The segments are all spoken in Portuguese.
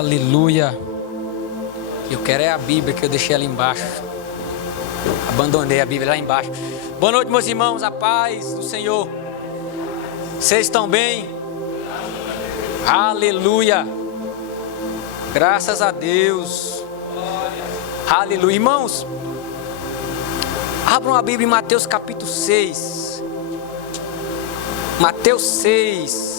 Aleluia. Eu quero é a Bíblia, que eu deixei ela embaixo. Abandonei a Bíblia lá embaixo. Boa noite, meus irmãos, a paz do Senhor. Vocês estão bem? Aleluia. Graças a Deus. Aleluia. Irmãos, abram a Bíblia em Mateus capítulo 6. Mateus 6.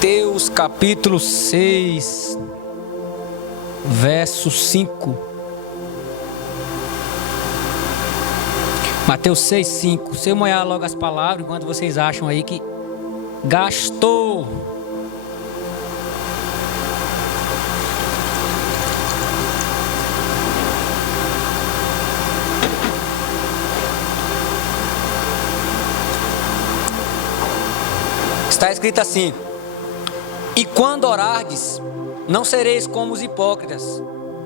Mateus capítulo 6, verso 5. Mateus 6, 5. Se eu molhar logo as palavras, enquanto vocês acham aí que gastou. Está escrito assim: e quando orardes, não sereis como os hipócritas,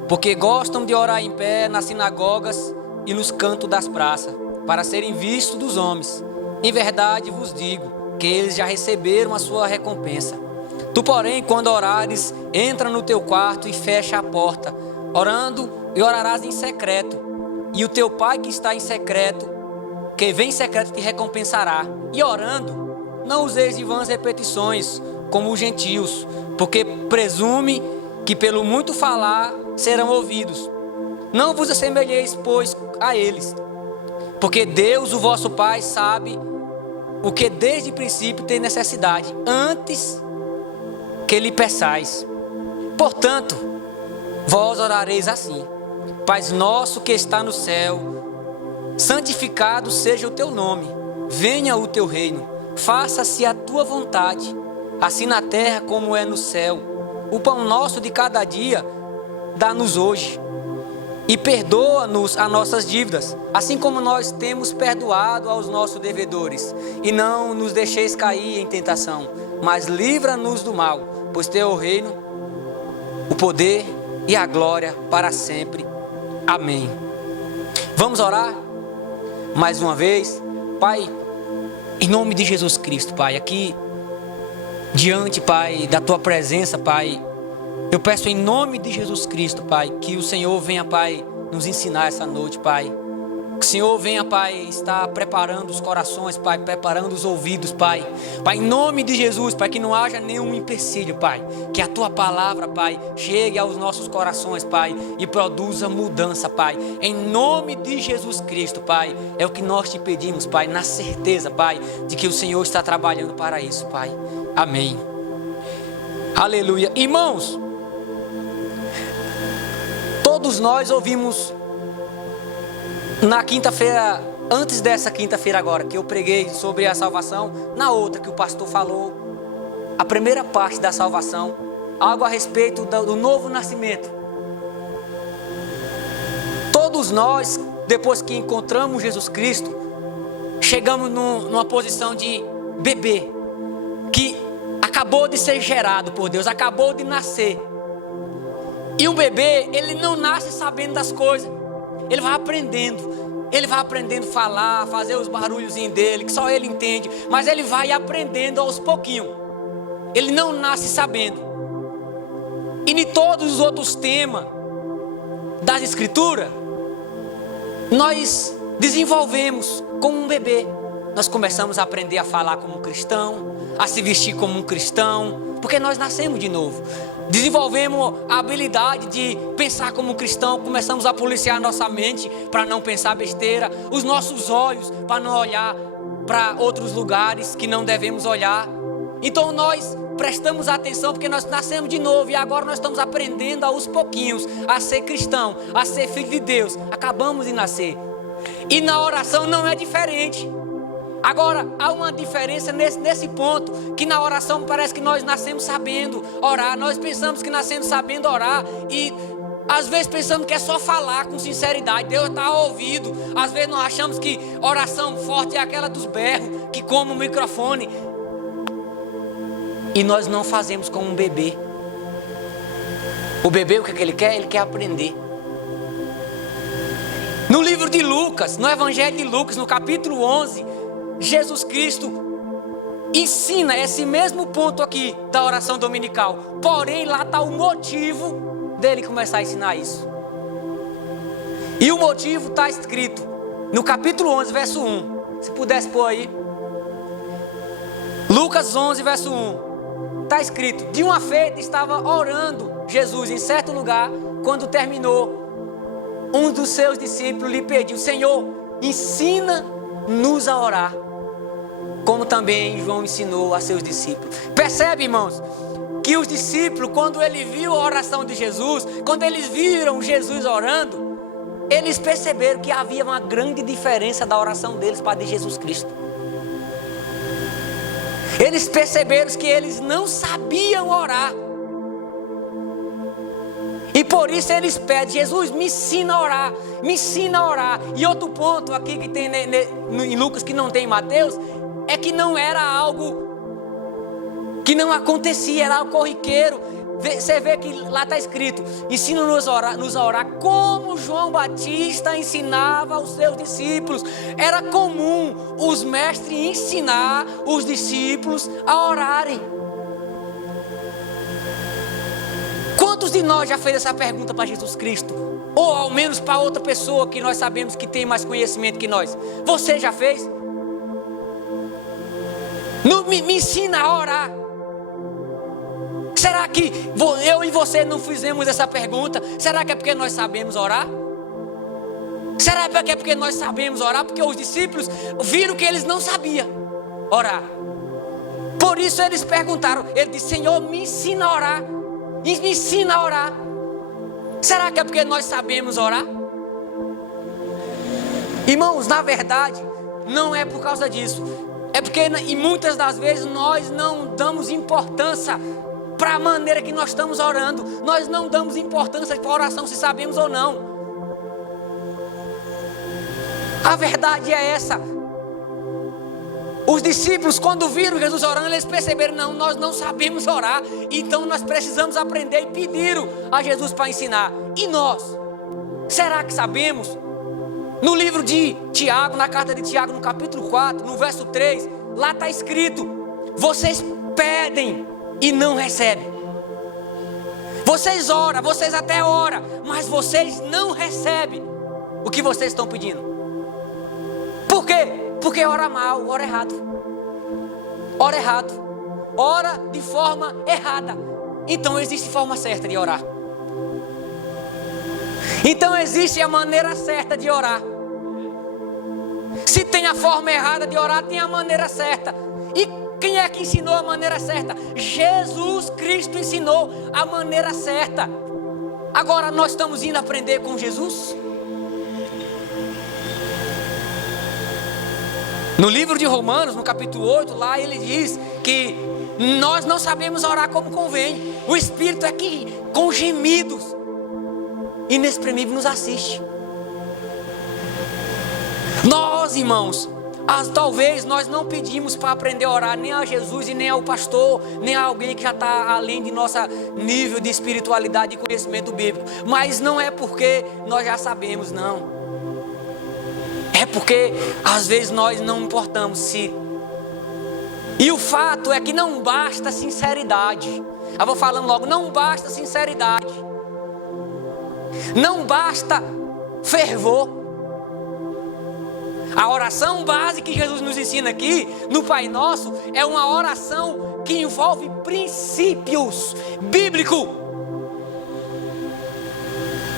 porque gostam de orar em pé nas sinagogas e nos cantos das praças, para serem vistos dos homens. Em verdade vos digo, que eles já receberam a sua recompensa. Tu, porém, quando orares, entra no teu quarto e fecha a porta, orando, e orarás em secreto. E o teu pai que está em secreto, que vem em secreto, te recompensará. E orando, não useis de vãs repetições, como os gentios, porque presume que pelo muito falar serão ouvidos. Não vos assemelheis, pois, a eles, porque Deus, o vosso Pai, sabe o que desde o princípio tem necessidade, antes que lhe peçais. Portanto, vós orareis assim: Pai nosso que está no céu, santificado seja o teu nome, venha o teu reino, faça-se a tua vontade, assim na terra como é no céu. O pão nosso de cada dia dá-nos hoje. E perdoa-nos as nossas dívidas, assim como nós temos perdoado aos nossos devedores. E não nos deixeis cair em tentação, mas livra-nos do mal, pois teu é o reino, o poder e a glória para sempre. Amém. Vamos orar mais uma vez. Pai, em nome de Jesus Cristo, Pai, aqui diante, Pai, da Tua presença, Pai, eu peço em nome de Jesus Cristo, Pai, que o Senhor venha, Pai, nos ensinar essa noite, Pai. Que o Senhor venha, Pai, estar preparando os corações, Pai, preparando os ouvidos, Pai. Pai, em nome de Jesus, Pai, que não haja nenhum empecilho, Pai. Que a Tua palavra, Pai, chegue aos nossos corações, Pai, e produza mudança, Pai. Em nome de Jesus Cristo, Pai, é o que nós te pedimos, Pai, na certeza, Pai, de que o Senhor está trabalhando para isso, Pai. Amém. Aleluia. Irmãos, todos nós ouvimos na quinta-feira, antes dessa quinta-feira agora, que eu preguei sobre a salvação, na outra que o pastor falou, a primeira parte da salvação, algo a respeito do novo nascimento. Todos nós, depois que encontramos Jesus Cristo, chegamos numa posição de bebê, que acabou de ser gerado por Deus, acabou de nascer. E um bebê, ele não nasce sabendo das coisas. Ele vai aprendendo. Ele vai aprendendo a falar, fazer os barulhozinhos dele, que só ele entende. Mas ele vai aprendendo aos pouquinhos. Ele não nasce sabendo. E em todos os outros temas das escrituras, nós desenvolvemos como um bebê. Nós começamos a aprender a falar como um cristão, a se vestir como um cristão, porque nós nascemos de novo. Desenvolvemos a habilidade de pensar como um cristão, começamos a policiar nossa mente para não pensar besteira, os nossos olhos para não olhar para outros lugares que não devemos olhar. Então nós prestamos atenção porque nós nascemos de novo e agora nós estamos aprendendo aos pouquinhos a ser cristão, a ser filho de Deus. Acabamos de nascer. E na oração não é diferente. Agora, há uma diferença nesse ponto, que na oração parece que nós nascemos sabendo orar, nós pensamos que nascemos sabendo orar e às vezes pensamos que é só falar com sinceridade, Deus está ouvido. Às vezes nós achamos que oração forte é aquela dos berros, que come o microfone. E nós não fazemos como um bebê. O bebê, o que ele quer? Ele quer aprender. No livro de Lucas, no Evangelho de Lucas, no capítulo 11, Jesus Cristo ensina esse mesmo ponto aqui da oração dominical. Porém, lá está o motivo dele começar a ensinar isso. E o motivo está escrito no capítulo 11, verso 1. Se pudesse pôr aí. Lucas 11, verso 1. Está escrito: de uma feita estava orando Jesus em certo lugar. Quando terminou, um dos seus discípulos lhe pediu: Senhor, ensina-nos a orar, como também João ensinou a seus discípulos. Percebe, irmãos, que os discípulos, quando eles viram a oração de Jesus, quando eles viram Jesus orando, eles perceberam que havia uma grande diferença da oração deles para a de Jesus Cristo. Eles perceberam que eles não sabiam orar. E por isso eles pedem: Jesus, me ensina a orar, me ensina a orar. E outro ponto aqui que tem em Lucas, que não tem em Mateus, é que não era algo que não acontecia, era algo corriqueiro. Você vê que lá está escrito: ensina-nos a orar como João Batista ensinava aos seus discípulos. Era comum os mestres ensinar os discípulos a orarem. Quantos de nós já fez essa pergunta para Jesus Cristo? Ou ao menos para outra pessoa que nós sabemos que tem mais conhecimento que nós? Você já fez? Me ensina a orar. Será que eu e você não fizemos essa pergunta? Será que é porque nós sabemos orar? Será que é porque nós sabemos orar? Porque os discípulos viram que eles não sabiam orar. Por isso eles perguntaram. Ele disse: Senhor, me ensina a orar. Me ensina a orar. Será que é porque nós sabemos orar? Irmãos, na verdade, não é por causa disso. É porque e muitas das vezes nós não damos importância para a maneira que nós estamos orando. Nós não damos importância para a oração, se sabemos ou não. A verdade é essa. Os discípulos, quando viram Jesus orando, eles perceberam: não, nós não sabemos orar, então nós precisamos aprender, e pediram a Jesus para ensinar. E nós? Será que sabemos? No livro de Tiago, na carta de Tiago, no capítulo 4, no verso 3, lá está escrito: vocês pedem e não recebem. Vocês oram, vocês até oram, mas vocês não recebem o que vocês estão pedindo. Por quê? Porque ora mal, ora errado. Ora errado. Ora de forma errada. Então existe forma certa de orar. Então existe a maneira certa de orar. Se tem a forma errada de orar, tem a maneira certa. E quem é que ensinou a maneira certa? Jesus Cristo ensinou a maneira certa. Agora nós estamos indo aprender com Jesus? No livro de Romanos, no capítulo 8, lá ele diz que nós não sabemos orar como convém. O Espírito é que com gemidos inexprimíveis nos assiste. Nós, irmãos, talvez nós não pedimos para aprender a orar nem a Jesus e nem ao pastor, nem a alguém que já está além de nosso nível de espiritualidade e conhecimento bíblico. Mas não é porque nós já sabemos, não. É porque às vezes nós não importamos se. E o fato é que não basta sinceridade. Eu vou falando logo: não basta sinceridade. Não basta fervor. A oração básica que Jesus nos ensina aqui no Pai Nosso é uma oração que envolve princípios bíblicos.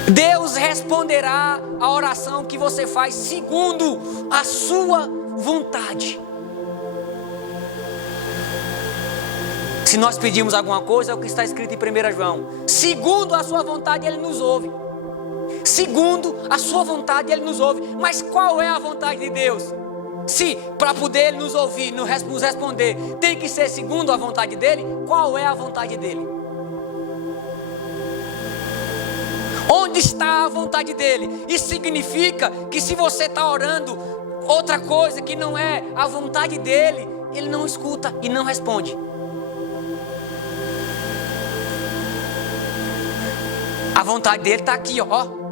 Deus responderá a oração que você faz segundo a sua vontade. Se nós pedimos alguma coisa, é o que está escrito em 1 João: segundo a sua vontade Ele nos ouve. Segundo a sua vontade Ele nos ouve. Mas qual é a vontade de Deus? Se para poder Ele nos ouvir, nos responder, tem que ser segundo a vontade dEle, qual é a vontade dEle? Onde está a vontade dEle? Isso significa que se você está orando outra coisa que não é a vontade dEle, Ele não escuta e não responde. A vontade dEle está aqui, ó.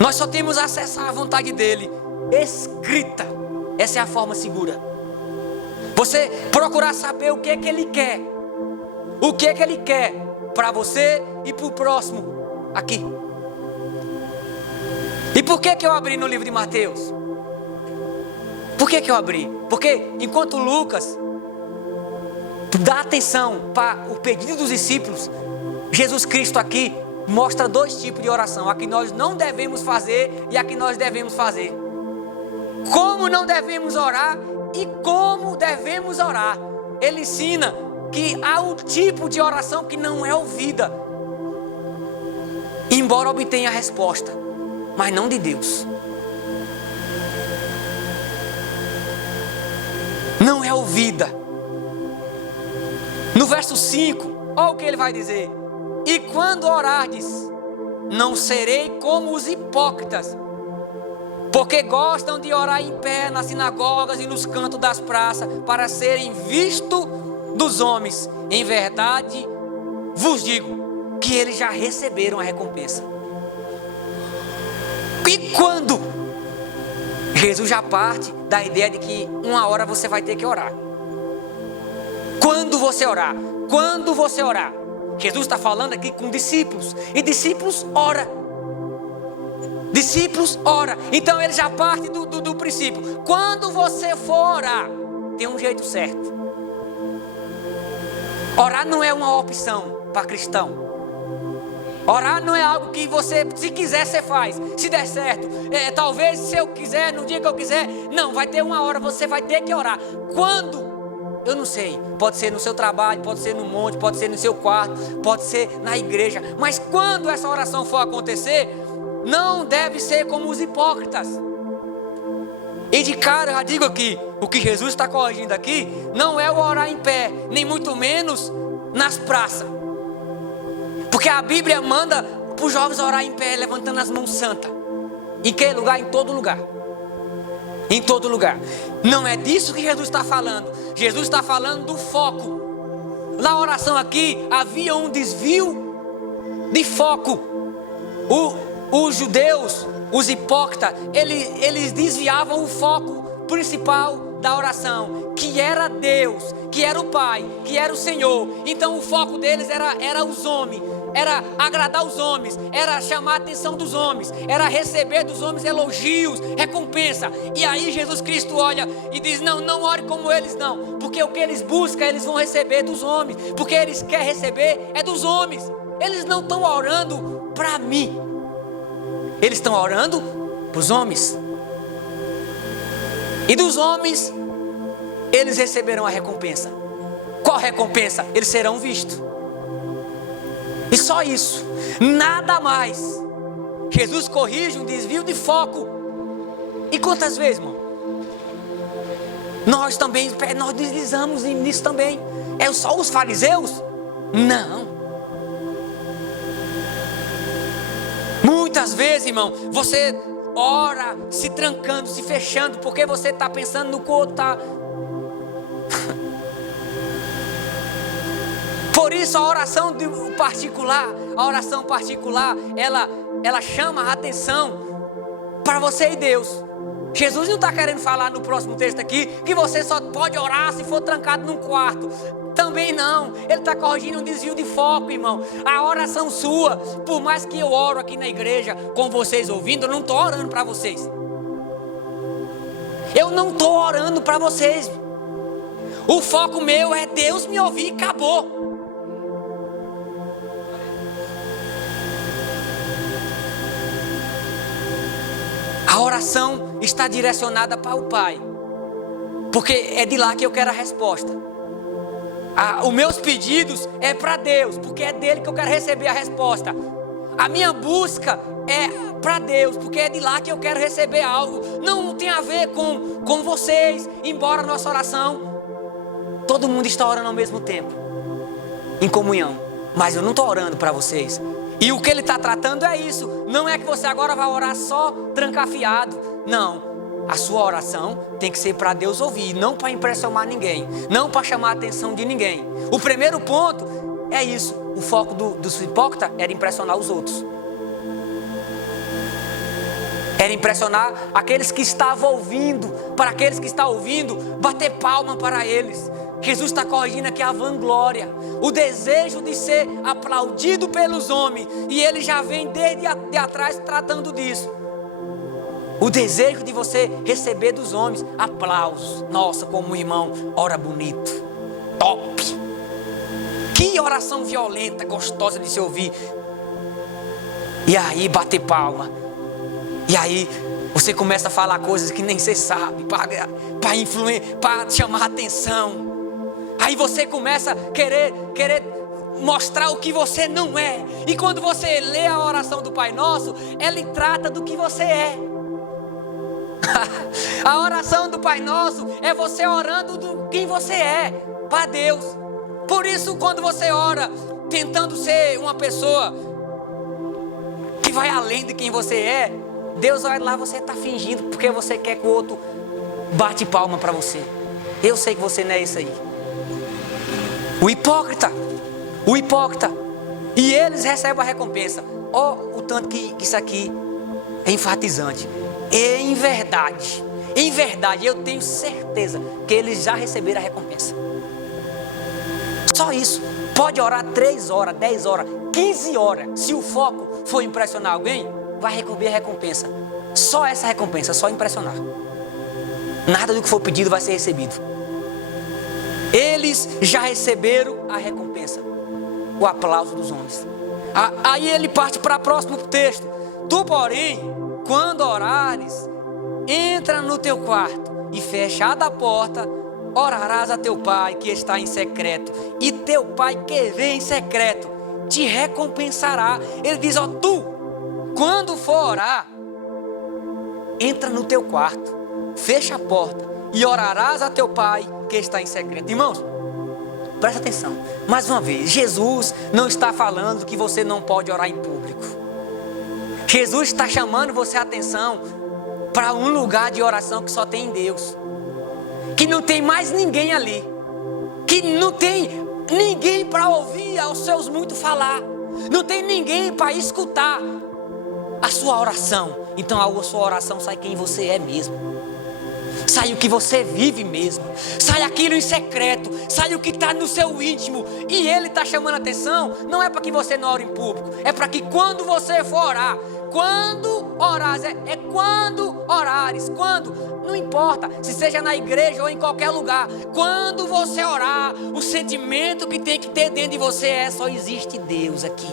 Nós só temos acesso à vontade dele escrita. Essa é a forma segura. Você procurar saber o que é que ele quer. O que é que ele quer para você e para o próximo aqui. E por que eu abri no livro de Mateus? Por que eu abri? Porque enquanto Lucas dá atenção para o pedido dos discípulos, Jesus Cristo aqui mostra dois tipos de oração: a que nós não devemos fazer e a que nós devemos fazer. Como não devemos orar e como devemos orar. Ele ensina que há um tipo de oração que não é ouvida, embora obtenha a resposta, mas não de Deus. Não é ouvida. No verso 5, olha o que ele vai dizer: e quando orardes, não serei como os hipócritas, porque gostam de orar em pé nas sinagogas e nos cantos das praças, para serem vistos dos homens. Em verdade vos digo que eles já receberam a recompensa. E quando? Jesus já parte da ideia de que uma hora você vai ter que orar. Quando você orar? Quando você orar? Jesus está falando aqui com discípulos, e discípulos ora. Discípulos ora. Então ele já parte do princípio: quando você for orar, tem um jeito certo. Orar não é uma opção para cristão. Orar não é algo que você, se quiser, você faz. Se der certo, talvez se eu quiser, no dia que eu quiser. Não, vai ter uma hora, você vai ter que orar. Quando? Eu não sei. Pode ser no seu trabalho, pode ser no monte, pode ser no seu quarto, pode ser na igreja. Mas quando essa oração for acontecer, não deve ser como os hipócritas. E de cara, eu já digo aqui, o que Jesus está corrigindo aqui não é o orar em pé, nem muito menos nas praças. Porque a Bíblia manda para os jovens orar em pé, levantando as mãos santas. Em que lugar? Em todo lugar. Em todo lugar. Não é disso que Jesus está falando. Jesus está falando do foco. Na oração aqui havia um desvio de foco. Os judeus, os hipócritas, eles desviavam o foco principal da oração, que era Deus, que era o Pai, que era o Senhor. Então o foco deles era os homens, era agradar os homens, era chamar a atenção dos homens, era receber dos homens elogios, recompensa. E aí Jesus Cristo olha e diz: não ore como eles não, porque o que eles buscam eles vão receber dos homens, porque eles querem receber é dos homens. Eles não estão orando para mim, eles estão orando para os homens. E dos homens, eles receberão a recompensa. Qual recompensa? Eles serão vistos. E só isso, nada mais. Jesus corrige um desvio de foco. E quantas vezes, irmão? Nós deslizamos nisso também. É só os fariseus? Não. Muitas vezes, irmão, você ora se trancando, se fechando, porque você está pensando no que o outro está. Por isso a oração particular, ela chama a atenção para você e Deus. Jesus não está querendo falar no próximo texto aqui que você só pode orar se for trancado num quarto. Também não. Ele está corrigindo um desvio de foco, irmão. A oração sua, por mais que eu oro aqui na igreja com vocês ouvindo, eu não estou orando para vocês. Eu não estou orando para vocês. O foco meu é Deus me ouvir e acabou. A oração está direcionada para o Pai, porque é de lá que eu quero a resposta. Os meus pedidos é para Deus, porque é dele que eu quero receber a resposta. A minha busca é para Deus, porque é de lá que eu quero receber algo. Não tem a ver com vocês, embora a nossa oração, todo mundo está orando ao mesmo tempo, em comunhão, mas eu não estou orando para vocês. E o que ele está tratando é isso. Não é que você agora vai orar só trancafiado. Não. A sua oração tem que ser para Deus ouvir, não para impressionar ninguém, não para chamar a atenção de ninguém. O primeiro ponto é isso. O foco dos hipócritas era impressionar os outros. Era impressionar aqueles que estavam ouvindo. Para aqueles que estão ouvindo, bater palma para eles. Jesus está corrigindo aqui a vanglória, o desejo de ser aplaudido pelos homens. E ele já vem desde atrás tratando disso. O desejo de você receber dos homens aplausos. Nossa, como o irmão ora bonito. Top! Que oração violenta, gostosa de se ouvir. E aí bater palma. E aí você começa a falar coisas que nem você sabe, para influir, para chamar atenção. Aí você começa a querer mostrar o que você não é. E quando você lê a oração do Pai Nosso, ele trata do que você é. A oração do Pai Nosso é você orando do quem você é para Deus. Por isso, quando você ora tentando ser uma pessoa que vai além de quem você é, Deus olha lá, você está fingindo porque você quer que o outro bate palma para você. Eu sei que você não é isso aí. O hipócrita. E eles recebem a recompensa. O tanto que isso aqui é enfatizante. Em verdade, eu tenho certeza que eles já receberam a recompensa. Só isso. Pode orar 3 horas, 10 horas, 15 horas. Se o foco for impressionar alguém, vai receber a recompensa. Só essa recompensa, só impressionar. Nada do que for pedido vai ser recebido. Eles já receberam a recompensa. O aplauso dos homens. Aí ele parte para o próximo texto. Tu, porém, quando orares, entra no teu quarto e fechada a porta, orarás a teu pai que está em secreto. E teu pai que vê em secreto te recompensará. Ele diz, tu, quando for orar, entra no teu quarto, fecha a porta e orarás a teu pai que está em secreto. Irmãos, presta atenção. Mais uma vez, Jesus não está falando que você não pode orar em público. Jesus está chamando você a atenção para um lugar de oração que só tem em Deus. Que não tem mais ninguém ali. Que não tem ninguém para ouvir aos seus muito falar. Não tem ninguém para escutar a sua oração. Então a sua oração sai quem você é mesmo. Sai o que você vive mesmo. Sai aquilo em secreto. Sai o que está no seu íntimo. E ele está chamando a atenção. Não é para que você não ore em público. É para que quando você for orar, quando orares, quando orares, quando, não importa, se seja na igreja ou em qualquer lugar, quando você orar, o sentimento que tem que ter dentro de você é: só existe Deus aqui.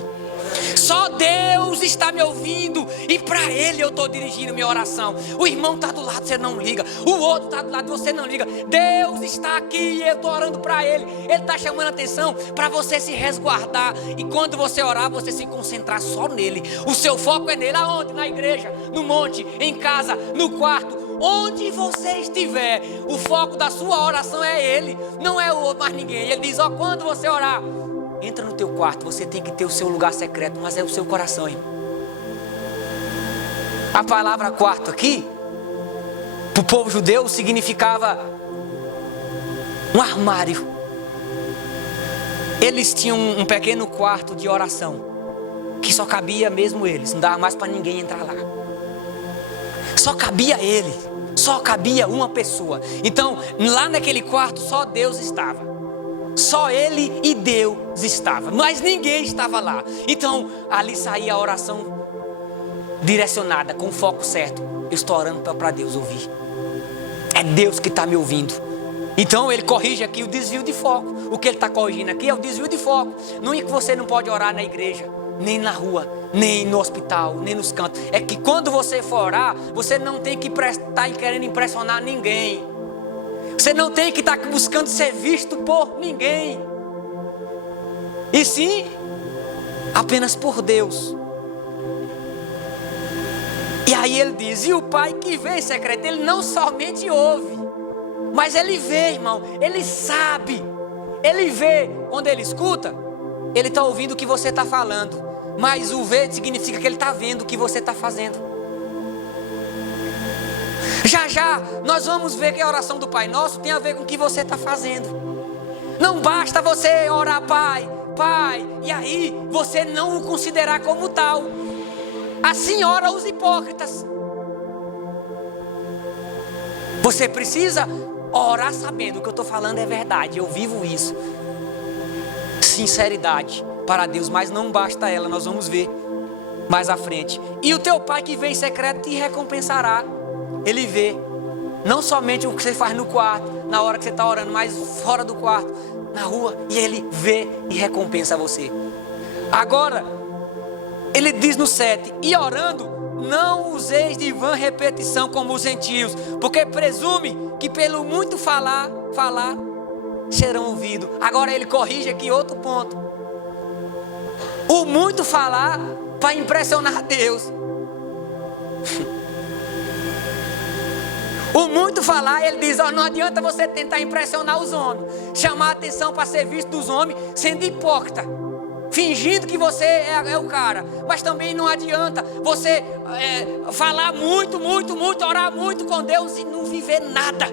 Só Deus está me ouvindo e para Ele eu estou dirigindo minha oração. O irmão está do lado, você não liga. O outro está do lado, você não liga. Deus está aqui e eu estou orando para Ele. Ele está chamando a atenção para você se resguardar. E quando você orar, você se concentrar só nele. O seu foco é nele. Aonde? Na igreja, no monte, em casa, no quarto. Onde você estiver, o foco da sua oração é Ele. Não é o outro, mais ninguém. Ele diz, quando você orar, entra no teu quarto, você tem que ter o seu lugar secreto, mas é o seu coração, irmão. A palavra quarto aqui, para o povo judeu, significava um armário. Eles tinham um pequeno quarto de oração, que só cabia mesmo eles, não dava mais para ninguém entrar lá. Só cabia ele, só cabia uma pessoa. Então, lá naquele quarto, só Deus estava. Só ele e Deus estavam, mas ninguém estava lá. Então ali saía a oração direcionada, com o foco certo. Eu estou orando para Deus ouvir. É Deus que está me ouvindo. Então ele corrige aqui o desvio de foco. O que ele está corrigindo aqui é o desvio de foco. Não é que você não pode orar na igreja, nem na rua, nem no hospital, nem nos cantos. É que quando você for orar, você não tem que estar querendo impressionar ninguém. Você não tem que estar buscando ser visto por ninguém. E sim, apenas por Deus. E aí ele diz, e o Pai que vê em secreto, ele não somente ouve, mas ele vê, irmão, ele sabe. Ele vê, quando ele escuta, ele está ouvindo o que você está falando. Mas o ver significa que ele está vendo o que você está fazendo. Já nós vamos ver que a oração do Pai Nosso tem a ver com o que você está fazendo. Não basta você orar Pai, e aí você não o considerar como tal. Assim ora os hipócritas. Você precisa orar sabendo que o que eu estou falando é verdade. Eu vivo isso. Sinceridade para Deus, mas não basta ela, nós vamos ver mais à frente. E o teu pai que vem em secreto te recompensará. Ele vê não somente o que você faz no quarto, na hora que você está orando, mas fora do quarto, na rua, e ele vê e recompensa você. Agora, ele diz no 7, e orando, não useis de vã repetição como os gentios, porque presume que pelo muito falar, serão ouvidos. Agora ele corrige aqui outro ponto. O muito falar para impressionar Deus. O muito falar, ele diz, não adianta você tentar impressionar os homens, chamar a atenção para ser visto dos homens, sendo hipócrita, fingindo que você é o cara. Mas também não adianta você falar muito, orar muito com Deus e não viver nada.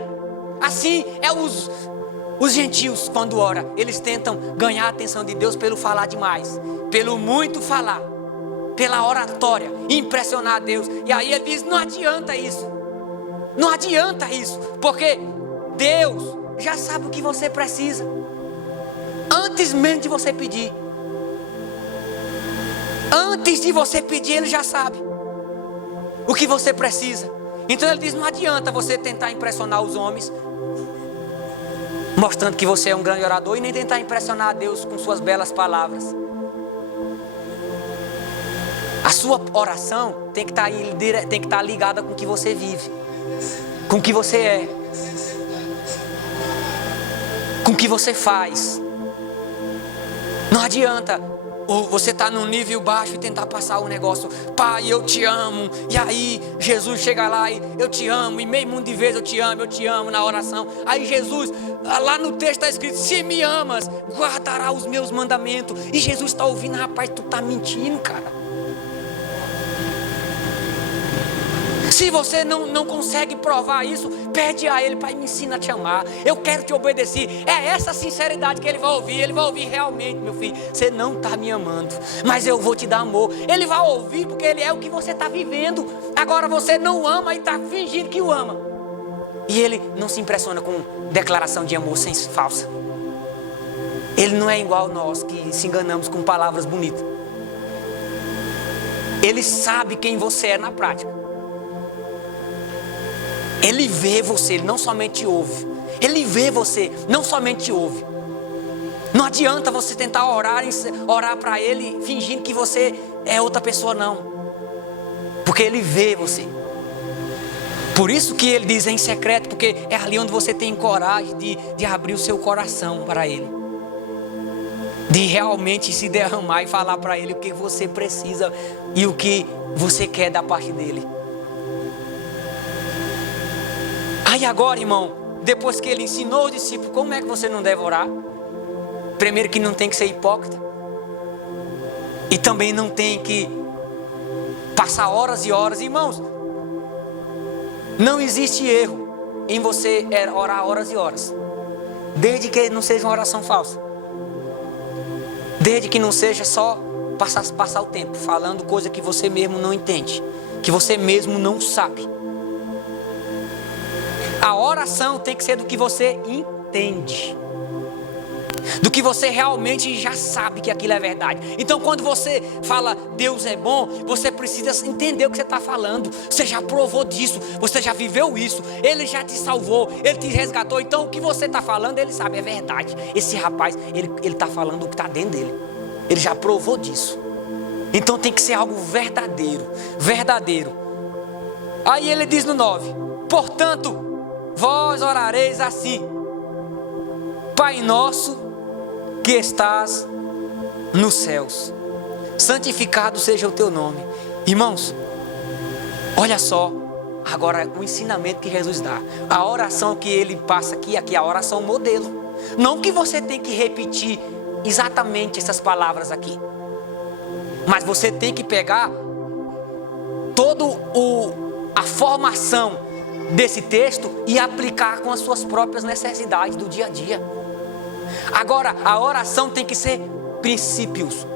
Assim é os gentios quando oram, eles tentam ganhar a atenção de Deus pelo falar demais, pelo muito falar, pela oratória, impressionar a Deus. E aí ele diz, não adianta isso. Não adianta isso, porque Deus já sabe o que você precisa, antes mesmo de você pedir. Antes de você pedir, Ele já sabe o que você precisa. Então Ele diz, não adianta você tentar impressionar os homens, mostrando que você é um grande orador, e nem tentar impressionar a Deus com suas belas palavras. A sua oração tem que estar ligada com o que você vive, com o que você é, com o que você faz. Não adianta você estar num nível baixo e tentar passar o negócio, Pai, eu te amo, e aí Jesus chega lá e eu te amo, e meio mundo de vezes eu te amo na oração. Aí Jesus, lá no texto está escrito, se me amas, guardará os meus mandamentos. E Jesus está ouvindo, rapaz, tu está mentindo, cara. Se você não consegue provar isso, pede a Ele, Pai, me ensina a te amar, eu quero te obedecer. É essa sinceridade que Ele vai ouvir. Ele vai ouvir, realmente, meu filho, você não está me amando, mas eu vou te dar amor. Ele vai ouvir porque Ele é o que você está vivendo. Agora você não ama e está fingindo que o ama. E Ele não se impressiona com declaração de amor sem falsa. Ele não é igual nós que se enganamos com palavras bonitas. Ele sabe quem você é na prática. Ele vê você, Ele não somente ouve. Ele vê você, não somente ouve. Não adianta você tentar orar para Ele fingindo que você é outra pessoa, não. Porque Ele vê você. Por isso que Ele diz em secreto, porque é ali onde você tem coragem de abrir o seu coração para Ele. De realmente se derramar e falar para Ele o que você precisa e o que você quer da parte dEle. Aí agora, irmão, depois que Ele ensinou os discípulos como é que você não deve orar, primeiro que não tem que ser hipócrita, e também não tem que passar horas e horas. Irmãos, não existe erro em você orar horas e horas, desde que não seja uma oração falsa, desde que não seja só passar o tempo falando coisa que você mesmo não entende, que você mesmo não sabe. A oração tem que ser do que você entende, do que você realmente já sabe que aquilo é verdade. Então quando você fala Deus é bom, você precisa entender o que você está falando. Você já provou disso, você já viveu isso, Ele já te salvou, Ele te resgatou. Então o que você está falando, Ele sabe, é verdade. Esse rapaz, ele está falando o que está dentro dele, ele já provou disso. Então tem que ser algo verdadeiro. Aí ele diz no 9, portanto, vós orareis assim: Pai nosso que estás nos céus, santificado seja o teu nome. Irmãos, olha só, agora o ensinamento que Jesus dá, a oração que Ele passa aqui é a oração modelo. Não que você tem que repetir exatamente essas palavras aqui, mas você tem que pegar toda a formação desse texto e aplicar com as suas próprias necessidades do dia a dia. Agora, a oração tem que ser princípios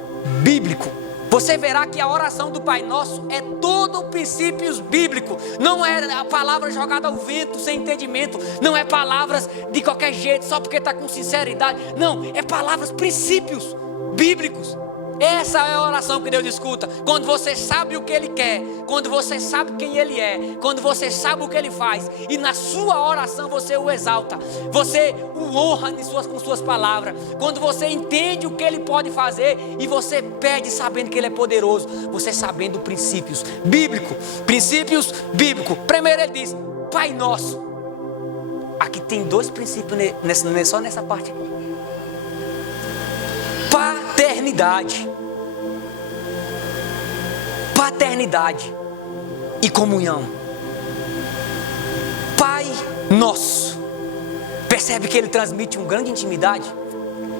bíblicos, você verá que a oração do Pai Nosso é todo princípios bíblicos. Não é a palavra jogada ao vento sem entendimento. Não é palavras de qualquer jeito, só porque está com sinceridade. Não, é palavras, princípios bíblicos. Essa é a oração que Deus escuta. Quando você sabe o que Ele quer, quando você sabe quem Ele é, quando você sabe o que Ele faz, e na sua oração você o exalta, você o honra com suas palavras, quando você entende o que Ele pode fazer e você pede sabendo que Ele é poderoso, você sabendo princípios bíblicos. Princípios bíblicos. Primeiro Ele diz, Pai Nosso. Aqui tem dois princípios só nessa parte aqui. Paternidade e comunhão. Pai Nosso. Percebe que Ele transmite uma grande intimidade,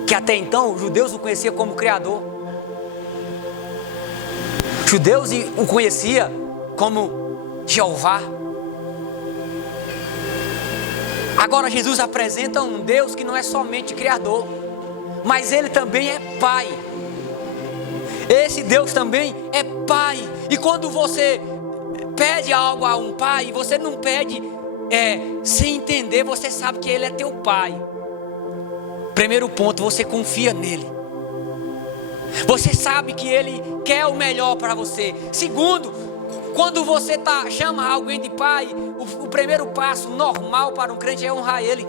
que até então os judeus o conheciam como Criador. Os judeus o conheciam como Jeová. Agora Jesus apresenta um Deus que não é somente Criador, mas Ele também é Pai. Esse Deus também é Pai. E quando você pede algo a um Pai, você não pede sem entender, você sabe que Ele é teu Pai. Primeiro ponto, você confia nele. Você sabe que Ele quer o melhor para você. Segundo, quando você chama alguém de Pai, o primeiro passo normal para um crente é honrar Ele.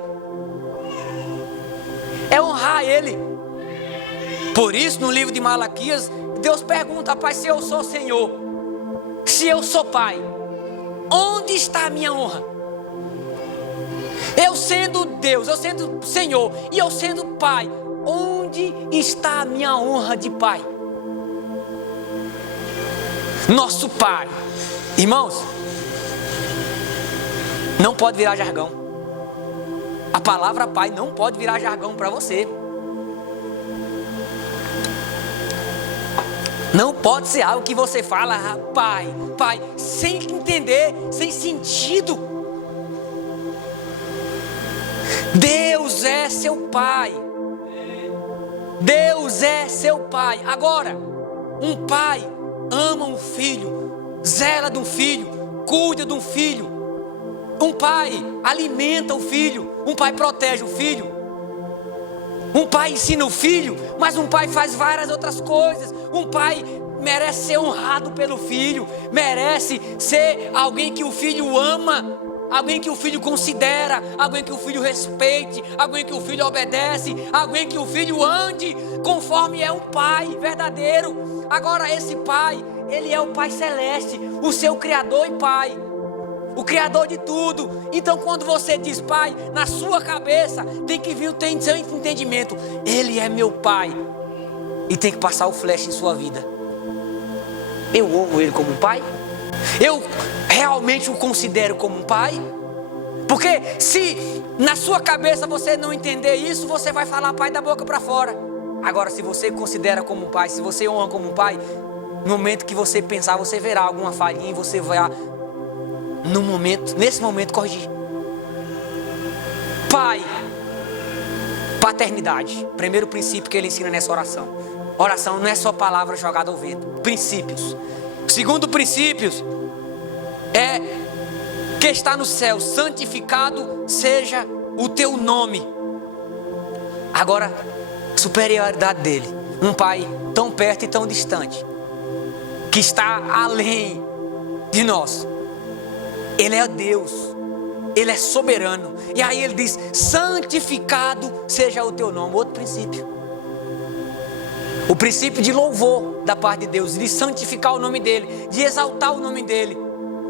É honrar Ele. Por isso, no livro de Malaquias, Deus pergunta, Pai, se eu sou Senhor, se eu sou Pai, onde está a minha honra? Eu sendo Deus, eu sendo Senhor e eu sendo Pai, onde está a minha honra de Pai? Nosso Pai. Irmãos, não pode virar jargão. A palavra Pai não pode virar jargão para você. Não pode ser algo que você fala, Pai, Pai, sem entender, sem sentido. Deus é seu Pai. Deus é seu Pai. Agora, um pai ama um filho, zela de um filho, cuida de um filho. Um pai alimenta o filho, um pai protege o filho. Um pai ensina o filho, mas um pai faz várias outras coisas. Um pai merece ser honrado pelo filho, merece ser alguém que o filho ama, alguém que o filho considera, alguém que o filho respeite, alguém que o filho obedece, alguém que o filho ande conforme é um pai verdadeiro. Agora esse pai, ele é o Pai Celeste, o seu Criador e Pai, o Criador de tudo. Então quando você diz Pai, na sua cabeça tem que vir o seu entendimento, Ele é meu Pai. E tem que passar o flash em sua vida. Eu honro Ele como um Pai? Eu realmente o considero como um Pai? Porque se na sua cabeça você não entender isso, você vai falar Pai da boca para fora. Agora se você considera como um Pai, se você honra como um Pai, no momento que você pensar, você verá alguma falhinha e você vai nesse momento corrigir. Pai, paternidade. Primeiro princípio que ele ensina nessa oração. Oração não é só palavra jogada ao vento. Princípios. Segundo princípio é que está no céu, santificado seja o teu nome. Agora, superioridade dele. Um pai tão perto e tão distante, que está além de nós. Ele é Deus, Ele é soberano. E aí ele diz, santificado seja o teu nome. Outro princípio. O princípio de louvor da parte de Deus, de santificar o nome dEle, de exaltar o nome dEle.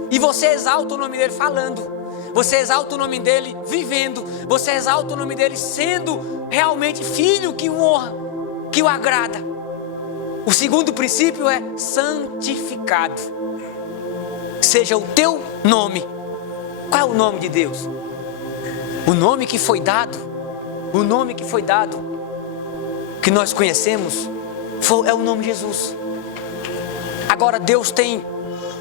E você exalta o nome dEle falando, você exalta o nome dEle vivendo, você exalta o nome dEle sendo realmente filho que o honra, que o agrada. O segundo princípio é santificado seja o teu nome. Qual é o nome de Deus? O nome que foi dado, o nome que foi dado, que nós conhecemos, é o nome de Jesus. Agora Deus tem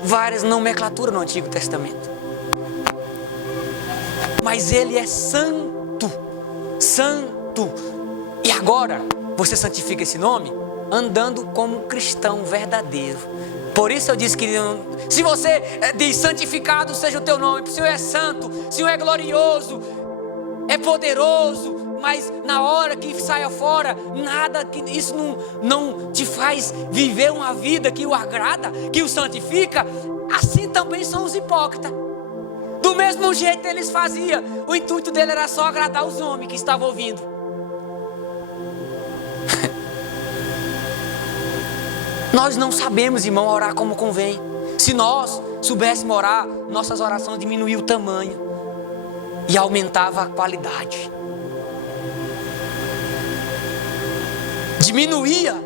várias nomenclaturas no Antigo Testamento, mas Ele é santo, santo. E agora você santifica esse nome andando como um cristão verdadeiro. Por isso eu disse que se você diz santificado seja o teu nome, o Senhor é santo, o Senhor é glorioso, é poderoso, mas na hora que saia fora, nada que isso não te faz viver uma vida que o agrada, que o santifica. Assim também são os hipócritas. Do mesmo jeito eles faziam, o intuito dele era só agradar os homens que estavam ouvindo. Nós não sabemos, irmão, orar como convém. Se nós soubéssemos orar, nossas orações diminuíam o tamanho e aumentava a qualidade. Diminuía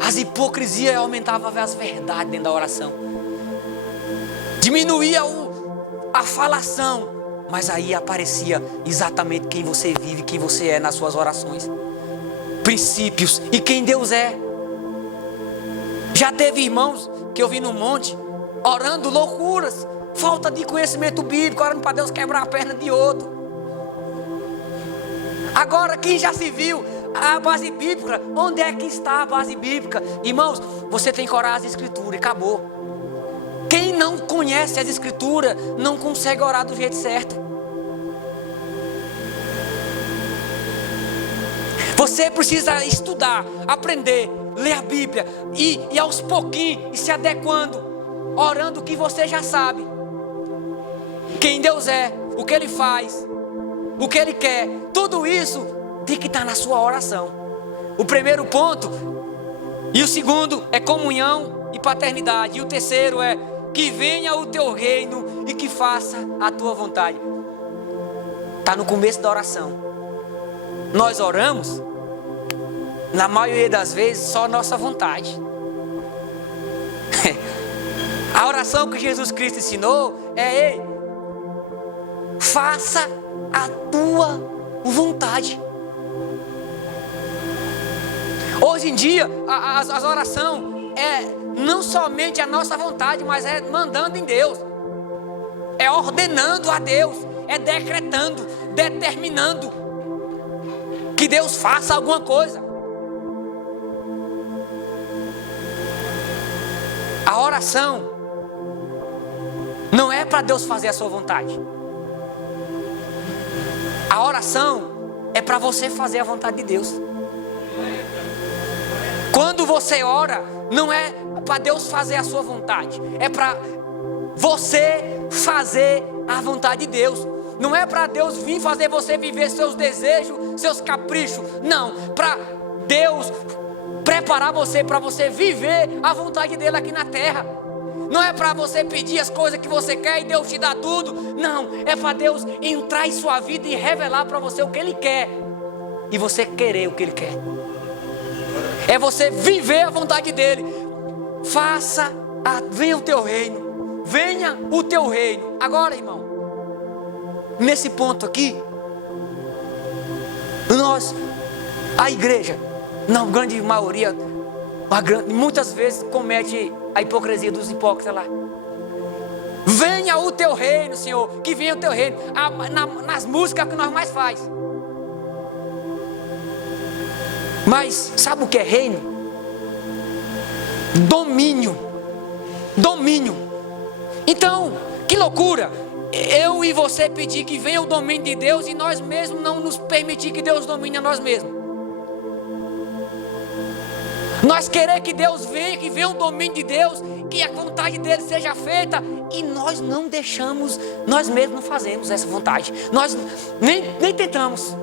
as hipocrisias e aumentava as verdades dentro da oração. Diminuía a falação, mas aí aparecia exatamente quem você vive, quem você é nas suas orações, princípios e quem Deus é. Já teve irmãos que eu vi no monte orando loucuras, falta de conhecimento bíblico, orando para Deus quebrar a perna de outro. Agora quem já se viu a base bíblica, onde é que está a base bíblica? Irmãos, você tem que orar as escrituras e acabou. Quem não conhece as escrituras não consegue orar do jeito certo. Você precisa estudar, aprender, ler a Bíblia e aos pouquinhos e se adequando, orando o que você já sabe. Quem Deus é, o que Ele faz, o que Ele quer, tudo isso tem que estar na sua oração. O primeiro ponto, e o segundo é comunhão e paternidade. E o terceiro é que venha o teu reino e que faça a tua vontade. Está no começo da oração. Nós oramos, na maioria das vezes, só nossa vontade. A oração que Jesus Cristo ensinou é: ei, faça a tua vontade. Hoje em dia, as orações não somente a nossa vontade, mas é mandando em Deus, é ordenando a Deus, é decretando, determinando que Deus faça alguma coisa. A oração não é para Deus fazer a sua vontade. A oração é para você fazer a vontade de Deus. Quando você ora, não é para Deus fazer a sua vontade, é para você fazer a vontade de Deus. Não é para Deus vir fazer você viver seus desejos, seus caprichos. Não, para Deus preparar você para você viver a vontade dele aqui na terra. Não é para você pedir as coisas que você quer e Deus te dá tudo. Não, é para Deus entrar em sua vida e revelar para você o que Ele quer e você querer o que Ele quer. É você viver a vontade dele. Venha o teu reino. Venha o teu reino. Agora, irmão, nesse ponto aqui, a igreja, na grande maioria, muitas vezes comete a hipocrisia dos hipócritas lá. Venha o teu reino, Senhor, que venha o teu reino. Nas músicas que nós mais faz. Mas sabe o que é reino? Domínio. Então, que loucura eu e você pedir que venha o domínio de Deus e nós mesmos não nos permitir que Deus domine a nós mesmos. Nós querer que Deus venha, que venha o domínio de Deus, que a vontade dele seja feita, e nós não deixamos, nós mesmos não fazemos essa vontade. Nós nem tentamos.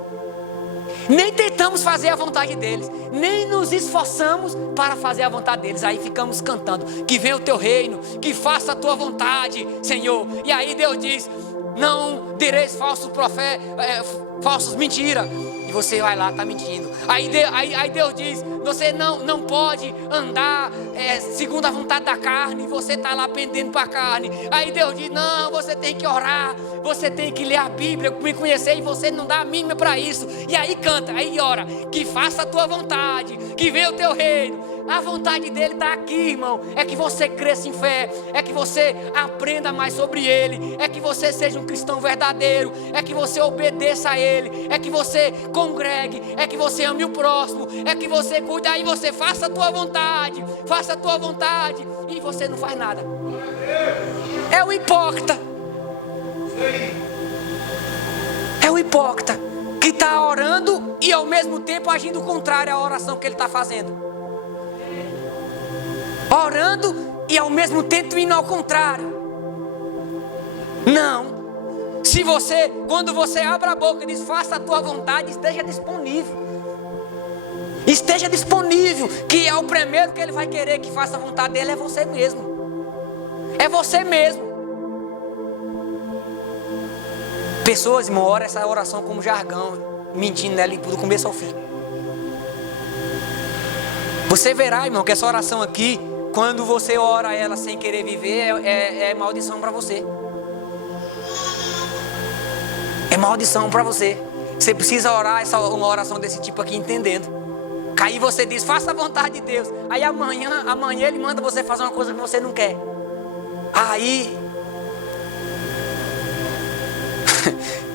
Nem tentamos fazer a vontade deles, nem nos esforçamos para fazer a vontade deles. Aí ficamos cantando: que venha o teu reino, que faça a tua vontade, Senhor. E aí Deus diz: não direis falsos profetas, falsos mentiras. E você vai lá, está mentindo. Aí Deus diz: você não pode andar segundo a vontade da carne. E você está lá pendendo para a carne. Aí Deus diz: não, você tem que orar, você tem que ler a Bíblia, me conhecer. E você não dá a mínima para isso. E aí canta, aí ora: que faça a tua vontade, que venha o teu reino. A vontade dele está aqui, irmão. É que você cresça em fé. É que você aprenda mais sobre ele. É que você seja um cristão verdadeiro. É que você obedeça a ele. É que você congregue. É que você ame o próximo. É que você cuide. Aí você faça a tua vontade. Faça a tua vontade. E você não faz nada. É o hipócrita. É o hipócrita que está orando e ao mesmo tempo agindo contrário à oração que ele está fazendo. Orando e ao mesmo tempo indo ao contrário. Não. Se você, quando você abre a boca e diz faça a tua vontade, esteja disponível. Esteja disponível, que é o primeiro que ele vai querer que faça a vontade dele, é você mesmo. É você mesmo. Pessoas, irmão, oram essa oração como jargão, mentindo nela do começo ao fim. Você verá, irmão, que essa oração aqui, quando você ora ela sem querer viver, é maldição para você. É maldição para você. Você precisa orar uma oração desse tipo aqui, entendendo. Que aí você diz, faça a vontade de Deus. Aí amanhã ele manda você fazer uma coisa que você não quer. Aí...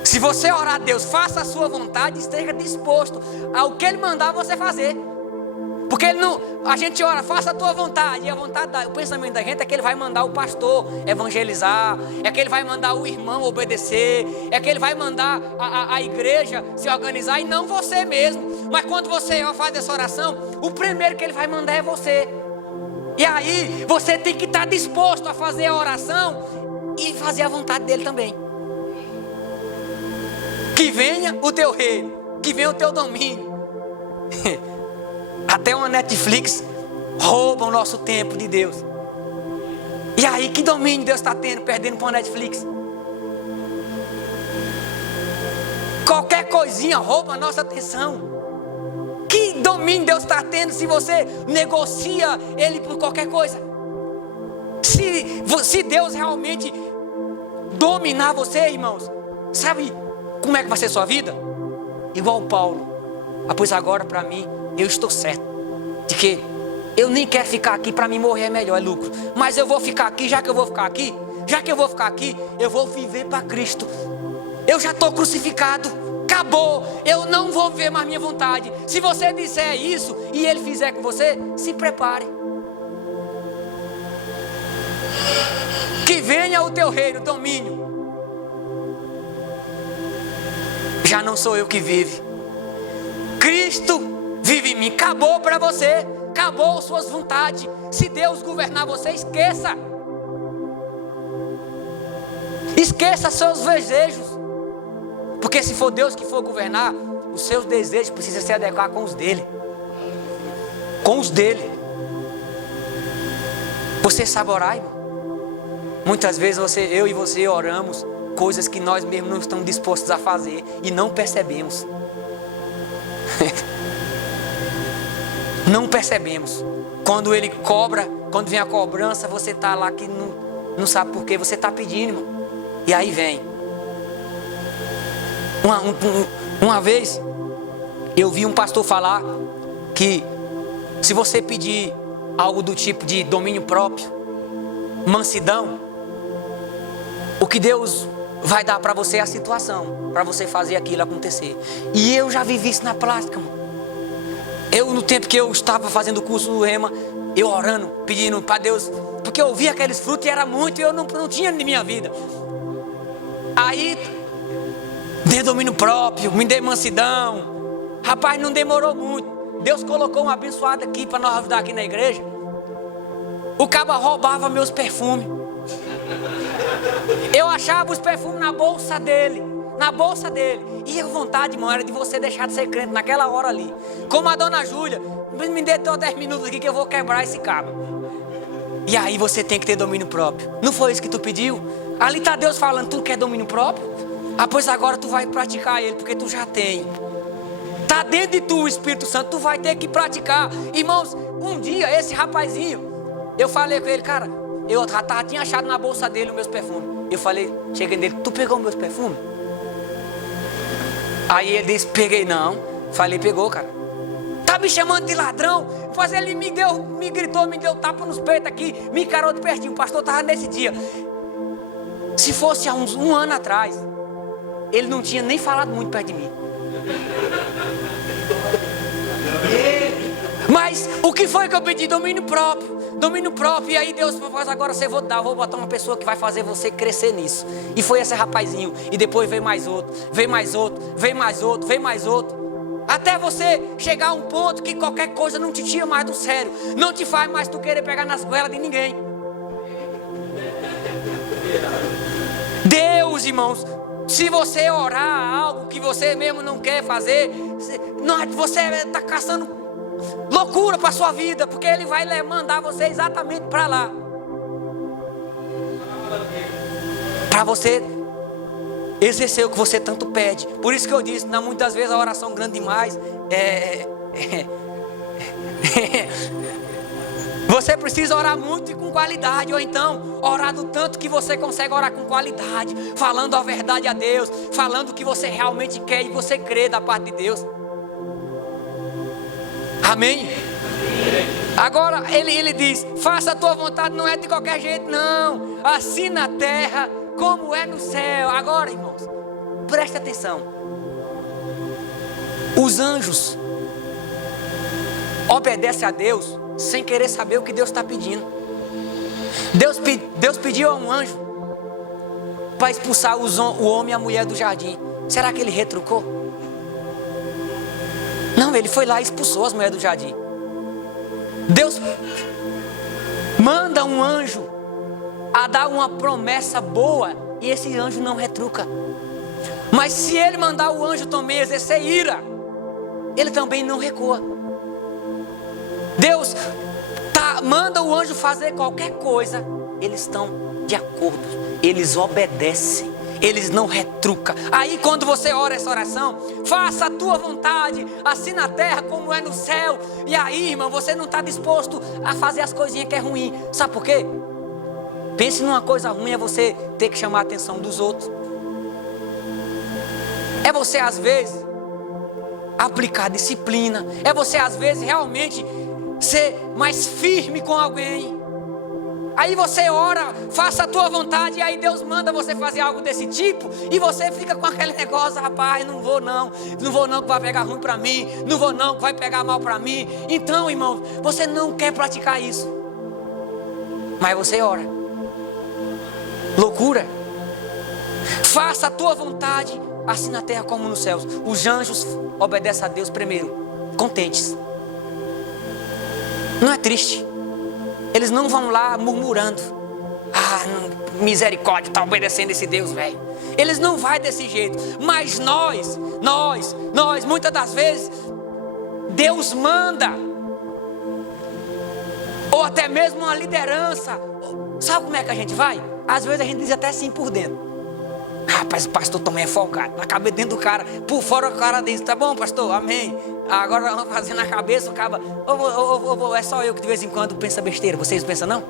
Se você orar a Deus, faça a sua vontade, esteja disposto ao que Ele mandar você fazer. Porque Ele não, a gente ora, faça a tua vontade. E a vontade, o pensamento da gente é que Ele vai mandar o pastor evangelizar, é que Ele vai mandar o irmão obedecer, é que Ele vai mandar a igreja se organizar e não você mesmo. Mas quando você faz essa oração, o primeiro que Ele vai mandar é você. E aí você tem que estar disposto a fazer a oração e fazer a vontade dEle também. Que venha o teu reino, que venha o teu domínio. Até uma Netflix rouba o nosso tempo de Deus. E aí, que domínio Deus está tendo, perdendo para uma Netflix? Qualquer coisinha rouba a nossa atenção. Que domínio Deus está tendo se você negocia Ele por qualquer coisa? Se Deus realmente dominar você, irmãos, sabe como é que vai ser sua vida? Igual Paulo. Pois agora para mim, eu estou certo de que eu nem quero ficar aqui, para mim morrer é melhor, é lucro. Mas eu vou ficar aqui, já que eu vou ficar aqui, eu vou viver para Cristo. Eu já estou crucificado, acabou, eu não vou viver mais minha vontade. Se você disser isso e Ele fizer com você, se prepare. Que venha o teu reino, domínio. Já não sou eu que vive, Cristo vive em mim. Acabou para você, acabou suas vontades. Se Deus governar você, esqueça. Esqueça seus desejos. Porque se for Deus que for governar, os seus desejos precisam se adequar com os dele. Com os dele. Você sabe orar, irmão? Muitas vezes eu e você oramos coisas que nós mesmos não estamos dispostos a fazer e não percebemos. Não percebemos. Quando Ele cobra, quando vem a cobrança, você está lá que não sabe por que você está pedindo, irmão. E aí vem. Uma vez eu vi um pastor falar que se você pedir algo do tipo de domínio próprio, mansidão, o que Deus vai dar para você é a situação, para você fazer aquilo acontecer. E eu já vivi isso na prática, mano. No tempo que eu estava fazendo o curso do Rema, eu orando, pedindo para Deus, porque eu via aqueles frutos e era muito, e eu não tinha na minha vida. Aí, dei domínio próprio, me dei mansidão. Rapaz, não demorou muito. Deus colocou um abençoado aqui para nós ajudar aqui na igreja. O caba roubava meus perfumes. Eu achava os perfumes na bolsa dele. E a vontade, irmão, era de você deixar de ser crente naquela hora ali. Como a dona Júlia, me dê 10 minutos aqui que eu vou quebrar esse cabo. E aí você tem que ter domínio próprio. Não foi isso que tu pediu? Ali está Deus falando, tu quer domínio próprio? Pois agora tu vai praticar ele, porque tu já tem. Está dentro de tu o Espírito Santo, tu vai ter que praticar. Irmãos, um dia esse rapazinho, eu falei com ele, cara, eu tinha achado na bolsa dele os meus perfumes. Eu falei, cheguei nele, tu pegou meus perfumes? Aí ele disse, peguei não. Falei, pegou, cara. Tá me chamando de ladrão? Mas ele me gritou, me deu tapa nos peitos aqui, me encarou de pertinho. O pastor estava nesse dia. Se fosse há um ano atrás, ele não tinha nem falado muito perto de mim. Mas o que foi que eu pedi? Domínio próprio. Domínio próprio. E aí Deus faz, agora você vou botar uma pessoa que vai fazer você crescer nisso. E foi esse rapazinho. E depois veio mais outro, veio mais outro, veio mais outro, veio mais outro. Até você chegar a um ponto que qualquer coisa não te tira mais do sério. Não te faz mais tu querer pegar nas goelas de ninguém. Deus, irmãos, se você orar algo que você mesmo não quer fazer, você está caçando loucura para a sua vida, porque Ele vai mandar você exatamente para lá. Para você exercer o que você tanto pede. Por isso que eu disse, muitas vezes a oração grande demais você precisa orar muito e com qualidade. Ou então orar do tanto que você consegue orar com qualidade, falando a verdade a Deus, falando o que você realmente quer e você crê da parte de Deus. Amém? Agora ele diz, faça a tua vontade, não é de qualquer jeito não, assim na terra como é no céu. Agora, irmãos, preste atenção. Os anjos obedecem a Deus sem querer saber o que Deus está pedindo. Deus pediu a um anjo para expulsar o homem e a mulher do jardim. Será que ele retrucou? Não, ele foi lá e expulsou as mulheres do jardim. Deus manda um anjo a dar uma promessa boa e esse anjo não retruca. Mas se ele mandar o anjo também exercer ira, ele também não recua. Deus manda o anjo fazer qualquer coisa, eles estão de acordo, eles obedecem, eles não retrucam. Aí quando você ora essa oração, faça a tua vontade, assim na terra como é no céu. E aí, irmão, você não está disposto a fazer as coisinhas que é ruim. Sabe por quê? Pense numa coisa ruim, é você ter que chamar a atenção dos outros. É você às vezes aplicar disciplina. É você às vezes realmente ser mais firme com alguém. Aí você ora, faça a tua vontade, e aí Deus manda você fazer algo desse tipo, e você fica com aquele negócio, rapaz, não vou não que vai pegar ruim para mim, não vou não que vai pegar mal para mim. Então, irmão, você não quer praticar isso, mas você ora. Loucura. Faça a tua vontade, assim na terra como nos céus. Os anjos obedecem a Deus primeiro, contentes. Não é triste. Eles não vão lá murmurando. Misericórdia, está obedecendo esse Deus, velho. Eles não vão desse jeito. Mas nós, muitas das vezes, Deus manda. Ou até mesmo uma liderança. Sabe como é que a gente vai? Às vezes a gente diz até sim por dentro. Rapaz, o pastor também é folgado. Na cabeça dentro do cara, por fora o cara diz, tá bom pastor, amém. Agora vamos fazer na cabeça o cara, é só eu que de vez em quando pensa besteira. Vocês pensam não?